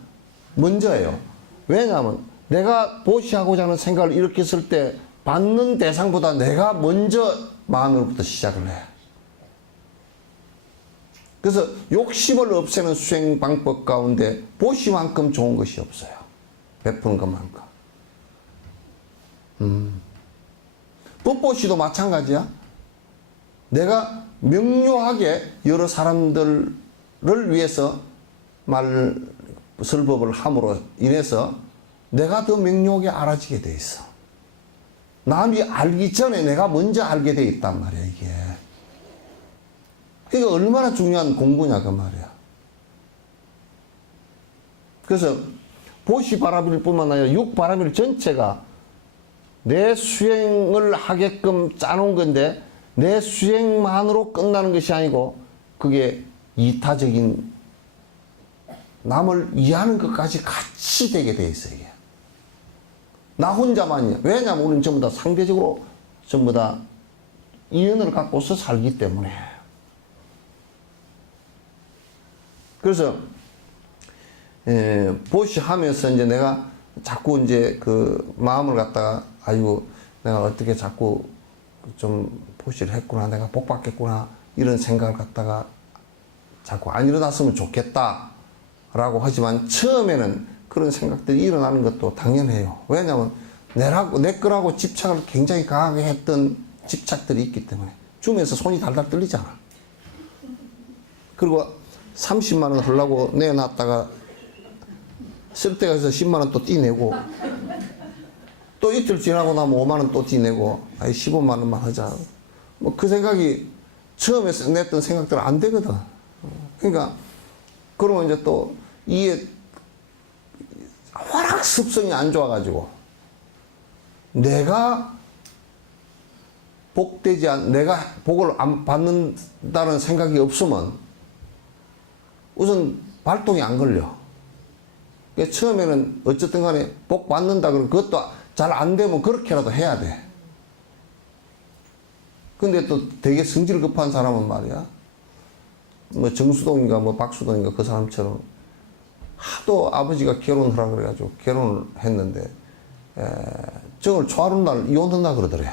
먼저예요. 왜냐하면 내가 보시하고자 하는 생각을 이렇게 했을 때 받는 대상보다 내가 먼저 마음으로부터 시작을 해. 그래서 욕심을 없애는 수행 방법 가운데 보시만큼 좋은 것이 없어요. 베푸는 것만큼. 법보시도 마찬가지야. 내가 명료하게 여러 사람들을 위해서 설법을 함으로 인해서 내가 더 명료하게 알아지게 돼 있어. 남이 알기 전에 내가 먼저 알게 돼 있단 말이야, 이게. 이게 얼마나 중요한 공부냐, 그 말이야. 그래서 보시바라밀 뿐만 아니라 육바라밀 전체가 내 수행을 하게끔 짜놓은 건데 내 수행만으로 끝나는 것이 아니고 그게 이타적인 남을 이해하는 것까지 같이 되게 돼 있어요. 이게. 나 혼자만이야. 왜냐하면 우리는 전부 다 상대적으로 전부 다 이연을 갖고서 살기 때문에. 그래서 보시하면서 이제 내가 자꾸 이제 그 마음을 갖다가 아이고 내가 어떻게 자꾸 좀 보시를 했구나, 내가 복 받겠구나 이런 생각을 갖다가 자꾸 안 일어났으면 좋겠다 라고 하지만 처음에는 그런 생각들이 일어나는 것도 당연해요. 왜냐하면 내 거라고 집착을 굉장히 강하게 했던 집착들이 있기 때문에 주면서 손이 달달 떨리잖아. 그리고 30만 원 하려고 내놨다가 쓸 때가 있어서 10만 원 또 떼내고 또 이틀 지나고 나면 5만 원 또 떼내고 15만 원만 하자. 뭐 그 생각이 처음에 냈던 생각들은 안 되거든. 그러니까 그러면 이제 또 이게 워낙 습성이 안 좋아가지고 내가 내가 복을 안 받는다는 생각이 없으면 우선 발동이 안 걸려. 그러니까 처음에는 어쨌든 간에 복 받는다 그러면 그것도 잘 안 되면 그렇게라도 해야 돼. 근데 또 되게 성질 급한 사람은 말이야. 뭐 정수동인가 뭐 박수동인가 그 사람처럼 하도 아버지가 결혼을 하라 그래가지고 결혼을 했는데 정을 초하루 날 이혼한다 그러더래.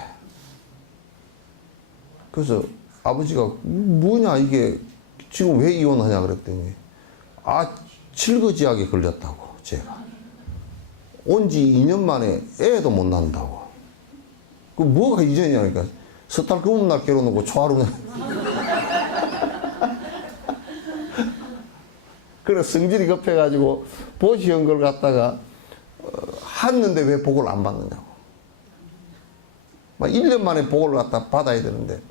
그래서 아버지가 뭐냐 이게 지금 왜 이혼하냐 그랬더니 칠거지약에 걸렸다고 제가. 온 지 2년 만에 애도 못 낳는다고. 그 뭐가 이전이냐니까. 섣달 금음 날 결혼하고 초하루 날. 그래 성질이 급해가지고 보시한 걸 갖다가 봤는데 왜 복을 안 받느냐고. 막 1년 만에 복을 갖다 받아야 되는데,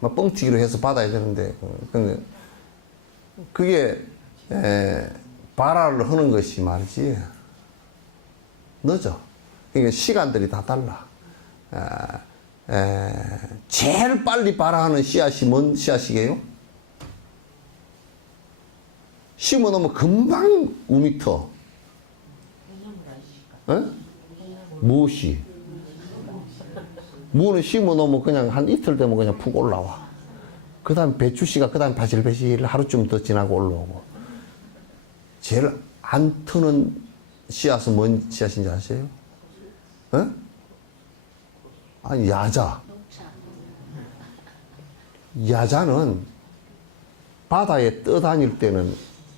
막 뻥튀기로 해서 받아야 되는데, 근데 그게 발화를 하는 것이 말이지 늦어. 그러니까 시간들이 다 달라. 제일 빨리 발화하는 씨앗이 뭔 씨앗이게요? 심어 놓으면 금방 우미 터. 무엇이? 무는 심어 놓으면 그냥 한 이틀 되면 그냥 푹 올라와. 그 다음 배추씨가 그 다음 바질바질 하루쯤 더 지나고 올라오고. 제일 안 트는 씨앗은 뭔 씨앗인지 아세요? 아니, 야자. 야자는 바다에 떠다닐 때는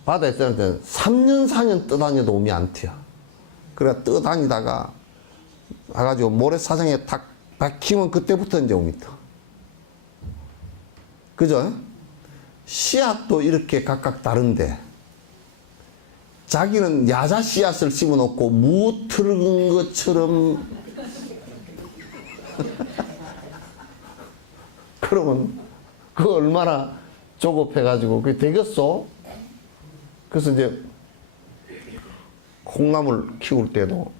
3년, 4년 떠다녀도 우미 안 튀어. 그래, 떠다니다가 와가지고 모래사장에 탁 박히면 그때부터 이제 우미 터. 그죠? 씨앗도 이렇게 각각 다른데, 자기는 야자 씨앗을 심어 놓고 무 틀은 것처럼 그러면 그 얼마나 조급해가지고 그게 되겠어? 그래서 이제 콩나물 키울 때도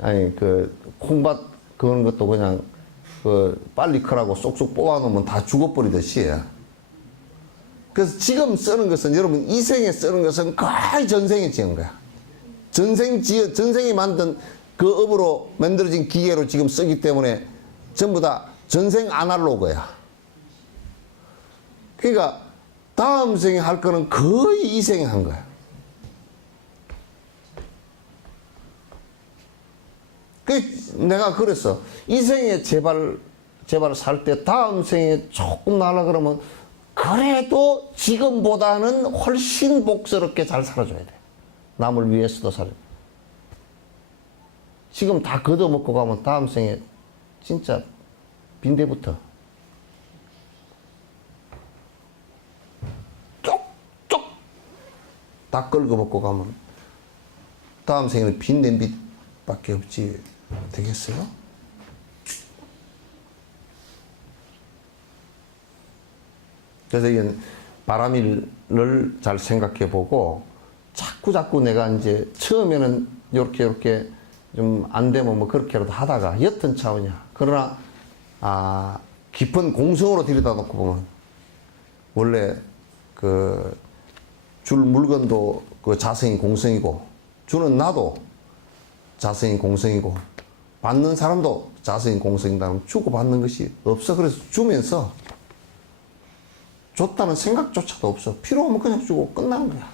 아니 그 콩밭 그런 것도 그냥 그 빨리 크라고 쏙쏙 뽑아놓으면 다 죽어버리듯이. 그래서 지금 쓰는 것은 여러분 이생에 쓰는 것은 거의 전생에 지은 거야. 전생이 만든 그 업으로 만들어진 기계로 지금 쓰기 때문에 전부 다 전생 아날로그야. 그러니까 다음 생에 할 거는 거의 이 생에 한 거야. 내가 그랬어. 이 생에 제발 살 때 다음 생에 조금 나라 그러면 그래도 지금보다는 훨씬 복스럽게 잘 살아줘야 돼. 남을 위해서도 살아. 지금 다 걷어먹고 가면 다음 생에 진짜 빈대부터 쪽쪽 다 긁어먹고 가면 다음 생에는 빈냄비밖에 없지. 되겠어요? 그래서 이건 바람일을 잘 생각해 보고 자꾸 내가 이제 처음에는 요렇게 좀 안 되면 뭐 그렇게라도 하다가 옅은 차원이야. 그러나 깊은 공성으로 들여다 놓고 보면 원래 그 줄 물건도 그 자성이 공성이고 주는 나도 자성이 공성이고 받는 사람도 자성이 공성이다. 주고 받는 것이 없어. 그래서 주면서 줬다는 생각조차도 없어. 필요하면 그냥 주고 끝나는 거야.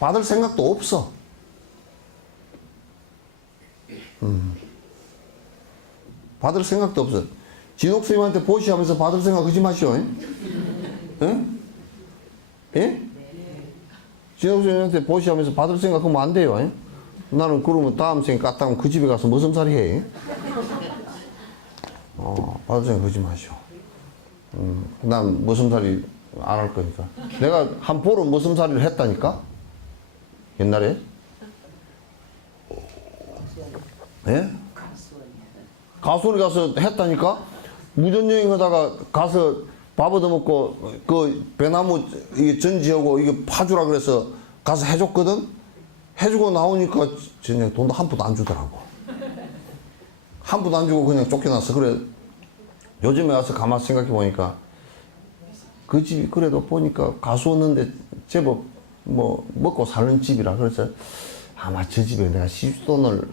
받을 생각도 없어. 받을 생각도 없어. 진옥 선생님한테 보시하면서 받을 생각 하지 마시오. 예? 예? 진옥 선생님한테 보시하면서 받을 생각 하면 안 돼요. 예? 나는 그러면 다음 생에 깠다면 그 집에 가서 머슴살이 해. 받을 생각 하지 마시오. 난 머슴살이 안 할 거니까. 내가 한 보름 머슴살이를 했다니까? 옛날에? 예? 가수원에 가서 했다니까? 무전여행 하다가 가서 밥 얻어먹고 그 배나무 이게 전지하고 이게 파주라 그래서 가서 해줬거든? 해주고 나오니까 전혀 돈도 한 푼도 안 주더라고. 한 푼도 안 주고 그냥 쫓겨났어. 그래. 요즘에 와서 가만히 생각해 보니까 그 집이 그래도 보니까 가수였는데 제법 뭐 먹고 사는 집이라. 그래서 아마 저 집에 내가 시주돈을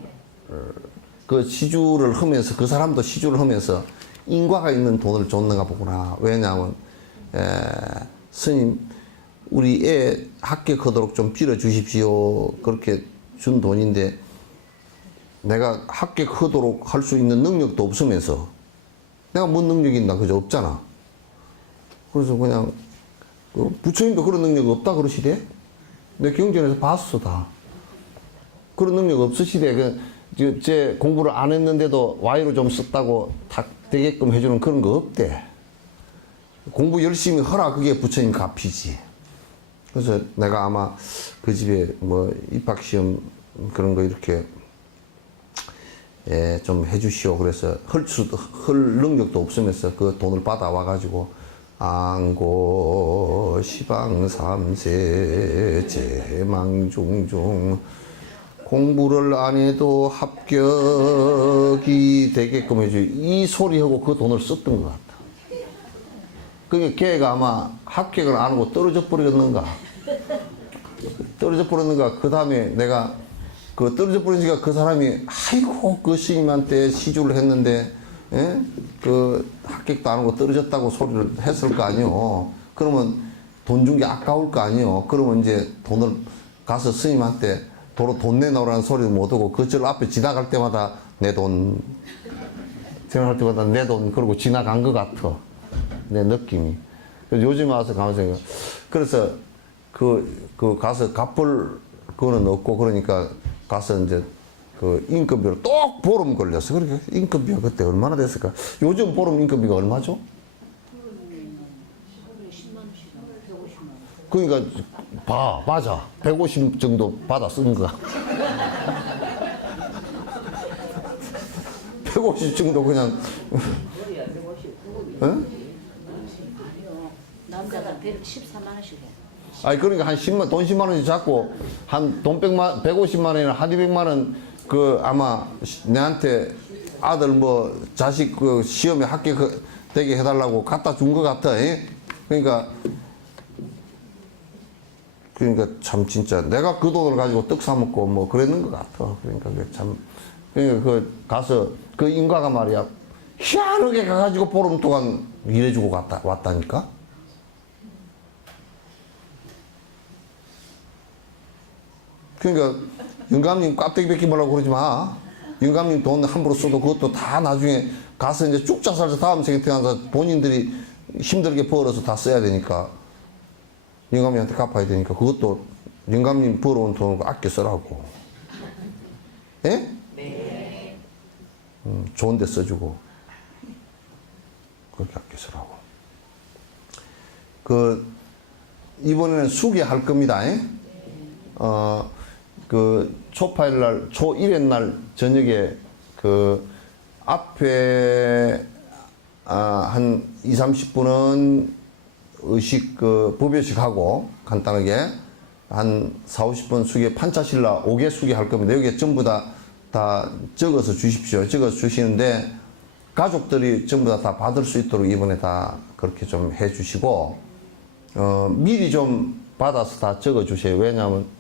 그 시주를 하면서 그 사람도 시주를 하면서 인과가 있는 돈을 줬는가 보구나. 왜냐하면 스님 우리 애 합격하도록 좀 빌어 주십시오. 그렇게 준 돈인데 내가 합격하도록 할 수 있는 능력도 없으면서 내가 뭔 능력이 있나 그저 없잖아. 그래서 그냥 부처님도 그런 능력 없다 그러시대. 내 경전에서 봤어 다. 그런 능력 없으시대. 제 공부를 안 했는데도 와이로 좀 썼다고 탁 되게끔 해주는 그런 거 없대. 공부 열심히 하라 그게 부처님 값이지. 그래서 내가 아마 그 집에 뭐 입학시험 그런 거 이렇게 좀 해주시오. 그래서 헐 능력도 없으면서 그 돈을 받아와가지고 안고 시방삼세 제망중중 공부를 안 해도 합격이 되게끔 해줘. 이 소리하고 그 돈을 썼던 것 같아. 그게 걔가 아마 합격을 안 하고 떨어져 버렸는가. 그 다음에 내가 그 떨어져 버리니까 그 사람이 아이고 그 스님한테 시주를 했는데 그 합격도 안 하고 떨어졌다고 소리를 했을 거 아니요. 그러면 돈 준 게 아까울 거 아니요. 그러면 이제 돈을 가서 스님한테 도로 돈 내놓으라는 소리를 못 하고 그절 앞에 지나갈 때마다 내 돈 그러고 지나간 것 같아. 내 느낌이. 그래서 요즘 와서 가면서 그래서 그 가서 갚을 그거는 없고 그러니까 가서 이제 그 인건비로 또 보름 걸렸어. 그러니까 인건비가 그때 얼마나 됐을까? 요즘 보름 인건비가 얼마죠? 그러니까 맞아. 150 정도 받아 쓴 거야. 150 정도 그냥. 응? 남자가 114만 원씩 해. 아니 그러니까 한 10만 돈 10만 원씩 잡고 한 돈 150만 원이나 한 200만 원 그 아마 내한테 아들 뭐 자식 그 시험에 합격되게 해달라고 갖다 준 것 같아. 그러니까 참 진짜 내가 그 돈을 가지고 떡 사 먹고 뭐 그랬는 것 같아. 그러니까 그 가서 그 인과가 말이야 희한하게 가가지고 보름 동안 일해주고 왔다니까. 그러니까 영감님 깝대기 뺏기 뭐라고 그러지 마. 영감님 돈 함부로 써도 그것도 다 나중에 가서 이제 쭉 자살해서 다음 생에 태어나서 본인들이 힘들게 벌어서 다 써야 되니까 영감님한테 갚아야 되니까 그것도 영감님 벌어온 돈을 아껴 쓰라고. 예? 네. 좋은 데 써주고 그렇게 아껴 쓰라고. 이번에는 수기할 겁니다. 초8일 날, 초1의 날 저녁에 앞에 한 2, 30분은 법요식 하고 간단하게 한 4, 50분 수기 판차실라 5개 수기 할 겁니다. 여기에 전부 다 적어서 주십시오. 적어서 주시는데 가족들이 전부 다 받을 수 있도록 이번에 다 그렇게 좀 해 주시고 미리 좀 받아서 다 적어 주세요. 왜냐하면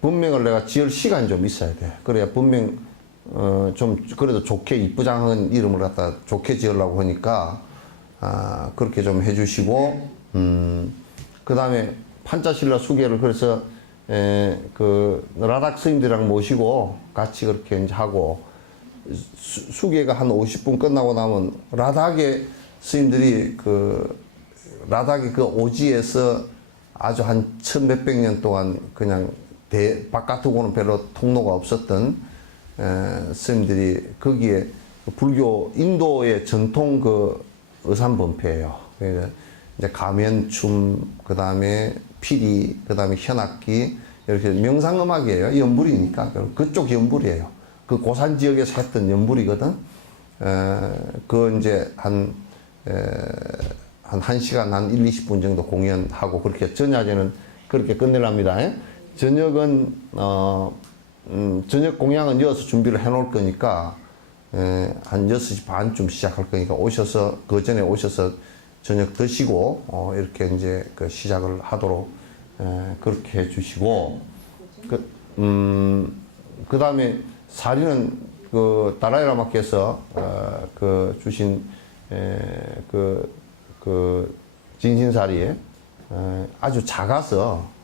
분명을 내가 지을 시간이 좀 있어야 돼. 그래야 분명 좀 그래도 좋게 이쁘장한 이름을 갖다 좋게 지으려고 하니까 그렇게 좀 해주시고 그 다음에 판자실라 수계를 그래서 라닥 스님들이랑 모시고 같이 그렇게 이제 하고 수계가 한 50분 끝나고 나면 라닥의 스님들이 라닥의 그 오지에서 아주 한 1000몇백 년 동안 그냥 바깥하고는 별로 통로가 없었던 스님들이 거기에 불교 인도의 전통 의산범패예요. 그러니까 이제 가면춤, 그 다음에 피리, 그 다음에 현악기 이렇게 명상음악이에요. 연불이니까 그쪽 연불이에요. 그 고산 지역에서 했던 연불이거든. 이제 한 1시간 한 1, 20분 정도 공연하고 그렇게 저녁에는 그렇게 끝내랍니다. 저녁은 저녁 공양은 이어서 준비를 해 놓을 거니까 한 6시 반쯤 시작할 거니까 그 전에 오셔서 저녁 드시고 이렇게 이제 시작을 하도록 그렇게 해 주시고 그 다음에 사리는 다라이라마께서 주신 진신사리에 아주 작아서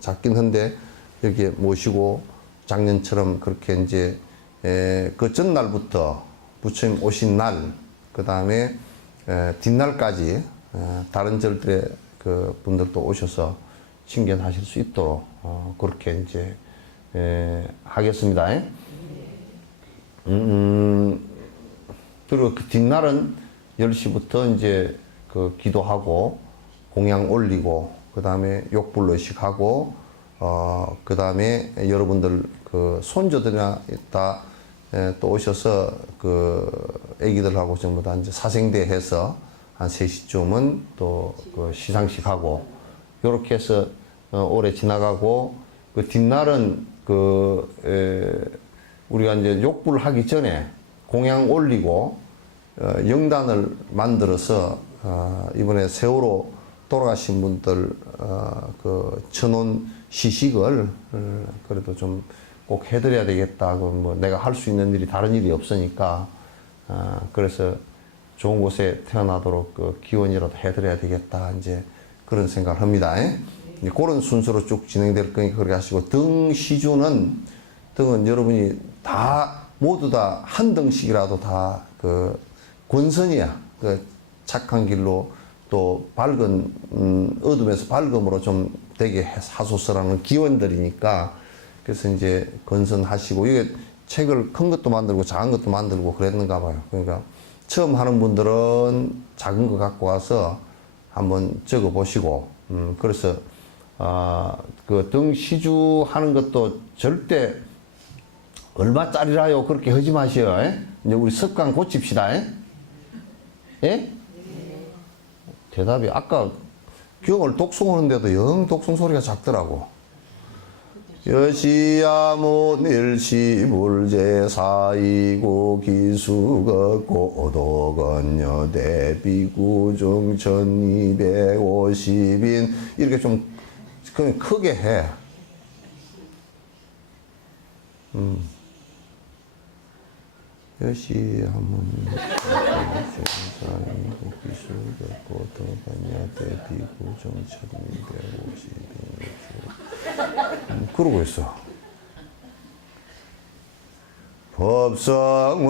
작긴 한데 이렇게 모시고 작년처럼 그렇게 이제 그 전날부터 부처님 오신 날, 그 다음에 뒷날까지 다른 절들의 분들도 오셔서 신견하실 수 있도록 그렇게 이제 하겠습니다. 그리고 그 뒷날은 10시부터 이제 기도하고 공양 올리고 그 다음에 욕불의식하고 그 다음에 여러분들 그 손주들이나 다 또 오셔서 그 애기들하고 전부 다 이제 사생대 해서 한 3시쯤은 또 그 시상식 하고 요렇게 해서 올해 지나가고 그 뒷날은 우리가 이제 욕불 하기 전에 공양 올리고 영단을 만들어서 이번에 세월호 돌아가신 분들 그 천원 시식을 그래도 좀 꼭 해드려야 되겠다. 뭐 내가 할 수 있는 일이 다른 일이 없으니까 그래서 좋은 곳에 태어나도록 그 기원이라도 해드려야 되겠다. 이제 그런 생각을 합니다. 이제 그런 순서로 쭉 진행될 거니까 그렇게 하시고 등 시주는 등은 여러분이 다 모두 다 한 등씩이라도 다 그 권선이야. 그 착한 길로 또 밝은 어둠에서 밝음으로 좀 되게 하소서라는 기원들이니까 그래서 이제 건선하시고 이게 책을 큰 것도 만들고 작은 것도 만들고 그랬는가 봐요. 그러니까 처음 하는 분들은 작은 거 갖고 와서 한번 적어 보시고 그래서 그 등 시주 하는 것도 절대 얼마짜리라요 그렇게 하지 마셔요. 이제 우리 습관 고칩시다. 예? 대답이 아까 경을 독송하는데도 영 독송 소리가 작더라고. 여시야무 일시불제 사이고 기수거 고도건여 대비구중 1250인 이렇게 좀 그냥 크게 해. 여시야무 사이고 기수거 고도건여 대비구중 1250인 그러고 있어.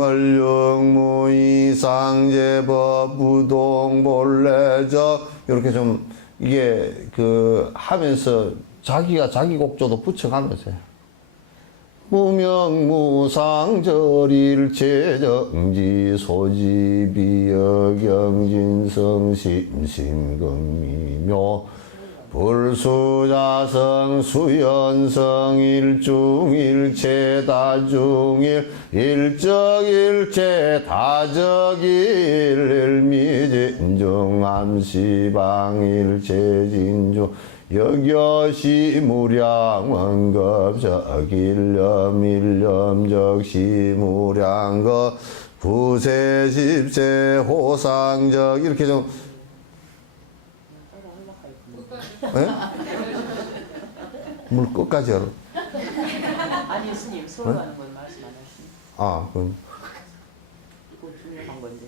법성월령무 이상제법 부동본래적 이렇게 좀 이게 그 하면서 자기가 자기 곡조도 붙여가면서 무명무상절일체정지 소지비여경진성 심심금미묘 불수자성 수연성 일중일체 다중일 일적일체 다적일 일미진중 암시방일체 진중 여겨시 무량원급적 일념일념적 시무량거 부세십세 호상적 이렇게 좀 예? 물 끝까지 알아. 아니 스님 서로 하는 건 말씀 안 하시니. 그럼. 이거 중요한 건데.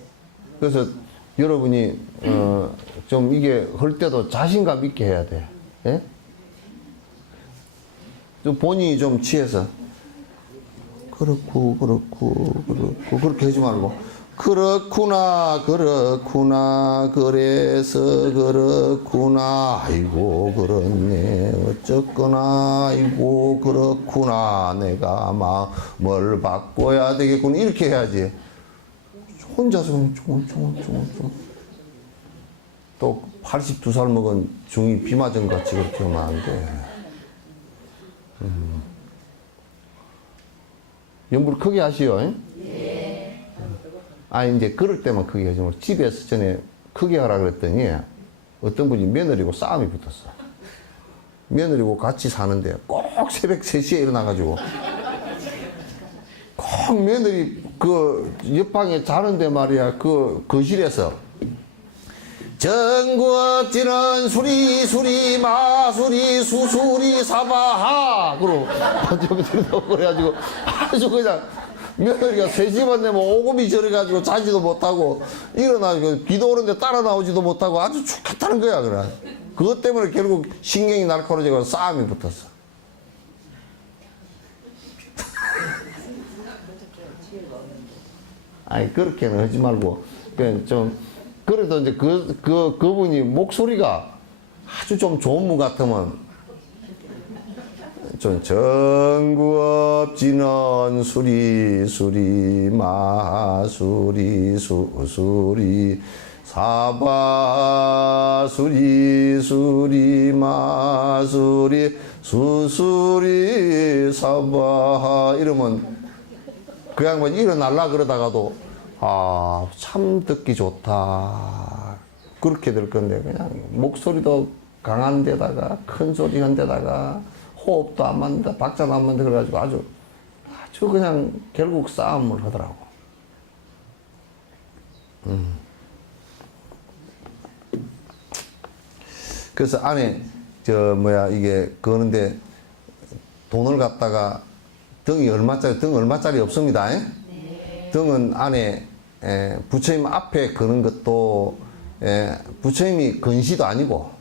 그래서 여러분이 좀 이게 할 때도 자신감 있게 해야 돼. 예? 좀 본인이 좀 취해서 그렇고 그렇게 하지 말고 그렇구나 그래서 그렇구나 아이고 그렇네 어쨌거나 아이고 그렇구나 내가 마음을 바꿔야 되겠구나 이렇게 해야지. 혼자서 쫑 또 82살 먹은 중이 비 맞은 것 같이 그렇게 하면 안 돼. 연불 크게 하시오. 네. 이제 그럴 때만 크게 하지 말고 집에서 전에 크게 하라 그랬더니 어떤 분이 며느리고 싸움이 붙었어. 며느리고 같이 사는데 꼭 새벽 3시에 일어나가지고 꼭 며느리 그 옆방에 자는데 말이야 그 거실에서 전구업지는 수리 마수리 수수리 사바하 그러고 그래가지고 아주 그냥 며느리가 3시만 되면 오금이 저려가지고 자지도 못하고 일어나고 비도 오는데 따라 나오지도 못하고 아주 죽겠다는 거야. 그래. 그것 때문에 결국 신경이 날카로워지고 싸움이 붙었어. 그렇게는 하지 말고 그냥 좀 그래도 이제 그분이 목소리가 아주 좀 좋은 분 같으면 좀 전구업지는 수리 마수리 수수리 사바 수리 마수리 수수리 사바 이러면 그 양반 일어날라 그러다가도 아, 참 듣기 좋다. 그렇게 될 건데, 그냥 목소리도 강한 데다가, 큰 소리 한 데다가, 호흡도 안 맞는다, 박자도 안 맞는다, 그래가지고 아주 그냥 결국 싸움을 하더라고. 그래서 안에, 이게, 그러는데 돈을 갖다가 등 얼마짜리 없습니다. 등은 안에 부처님 앞에 거는 것도 부처님이 건시도 아니고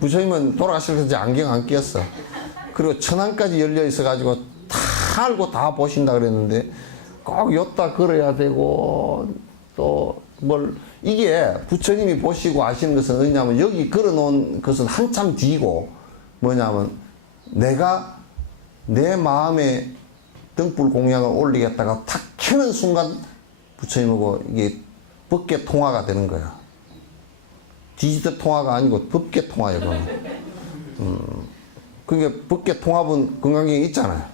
부처님은 돌아가실 때 안경 안 끼었어. 그리고 천안까지 열려 있어 가지고 다 알고 다 보신다 그랬는데 꼭 여기다 걸어야 되고 또 뭘 이게 부처님이 보시고 아시는 것은 어디냐면 여기 걸어놓은 것은 한참 뒤고 뭐냐면 내가 내 마음에 등불 공양을 올리겠다가 탁 켜는 순간 부처님하고 이게 법계 통화가 되는 거야. 디지털 통화가 아니고 법계 통화예요. 그게 법계 통합은 건강경에 있잖아요.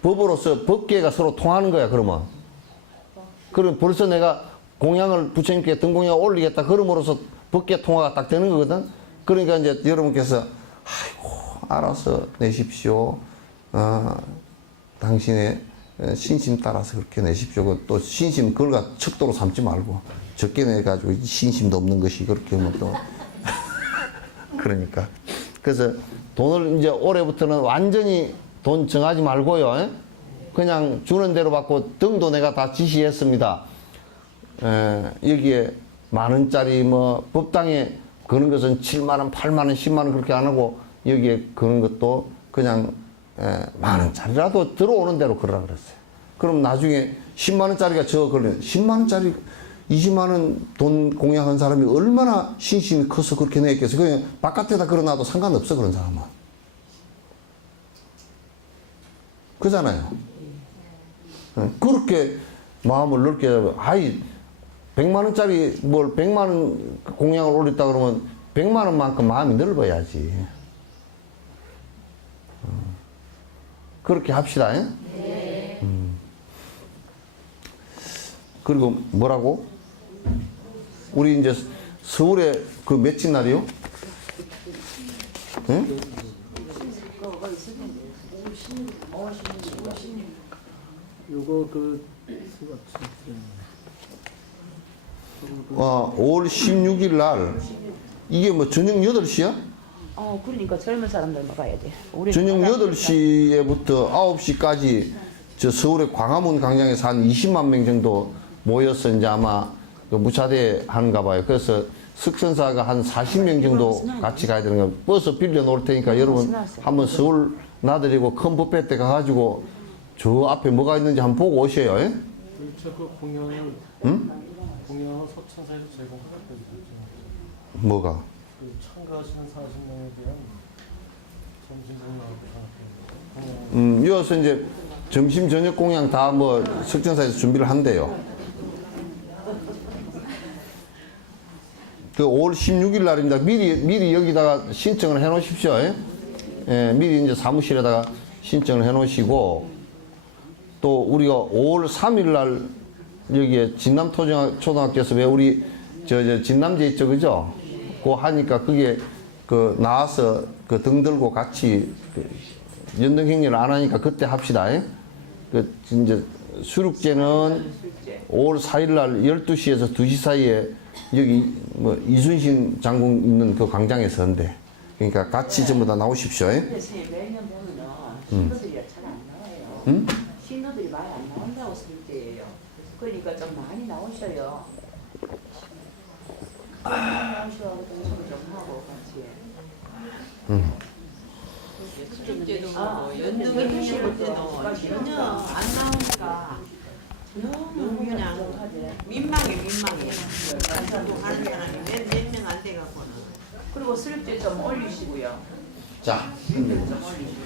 법으로서 법계가 서로 통하는 거야. 그럼 벌써 내가 공양을 부처님께 등공양을 올리겠다. 그럼으로써 법계 통화가 딱 되는 거거든. 그러니까 이제 여러분께서 아이고 알아서 내십시오. 당신의 신심 따라서 그렇게 내십시오. 또 신심 그걸 척도로 삼지 말고 적게 내가지고 신심도 없는 것이 그렇게 하면 또 그러니까 그래서 돈을 이제 올해부터는 완전히 돈 정하지 말고요. 그냥 주는 대로 받고 등도 내가 다 지시했습니다. 여기에 10,000원짜리 뭐 법당에 거는 것은 70,000원, 80,000원, 100,000원 그렇게 안 하고 여기에 거는 것도 그냥 10,000원짜리라도 들어오는 대로 걸으라 그랬어요. 그럼 나중에 100,000원짜리가 저 걸리면 100,000원짜리 200,000원 돈 공양한 사람이 얼마나 신심이 커서 그렇게 내겠어. 그냥 바깥에다 걸어놔도 상관없어 그런 사람은. 그잖아요. 그렇게 마음을 넓게 잡아. 아이 100,000원짜리 뭘 100,000원 공양을 올렸다 그러면 100,000원만큼 마음이 넓어야지. 그렇게 합시다. 네. 그리고 뭐라고? 우리 이제 서울에 그 며칠 날이요? 응? 요거 5월 16일 날 이게 뭐 저녁 8시야? 그러니까 젊은 사람들만 가야지. 저녁 8시에부터 9시까지 저 서울의 광화문 광장에서 한 20만 명 정도 모여서 이제 아마 그 무차대 하는가 봐요. 그래서 석선사가 한 40명 정도 같이 가야 되는 거예요. 버스 빌려 놓을 테니까 여러분 한번 서울 나들이고 큰 뷔페 때 가가지고 저 앞에 뭐가 있는지 한번 보고 오셔요. 예? 그 공연을 응? 공연을 서천사에서 제공하거든요. 뭐가? 그 참가하시는 40명에 대한 점심 공연. 이어서 이제 점심 저녁 공양 다 뭐 석전사에서 준비를 한대요. 그 5월 16일 날입니다. 미리 여기다가 신청을 해 놓으십시오. 예, 미리 이제 사무실에다가 신청을 해 놓으시고 또 우리가 5월 3일 날 여기에 진남초등학교에서 왜 우리 저 진남제 있죠, 그죠? 그거 하니까 그게 그 나와서 그 등 들고 같이 그 연등행렬을 안 하니까 그때 합시다. 그 이제 수륙제는 5월 4일 날 12시에서 2시 사이에 여기 뭐 이순신 장군 있는 그 광장에서 한대. 그러니까 같이 전부 다 나오십시오. 근데 매년 보면은 신도들이 잘 안 나와요. 응? 신도들이 많이 안 나온다고 쓸 때예요. 그러니까 좀 많이 나오셔요. 나오셔 동선 좀 하고 같이. 축제도 연등이 볼 때는 전혀 안 나오니까 너무 그냥 민망해. 단체도 가는 사람이 몇 명 안 돼갖고는. 그리고 쓸 때 좀 올리시고요. 자, 좀 올리시고.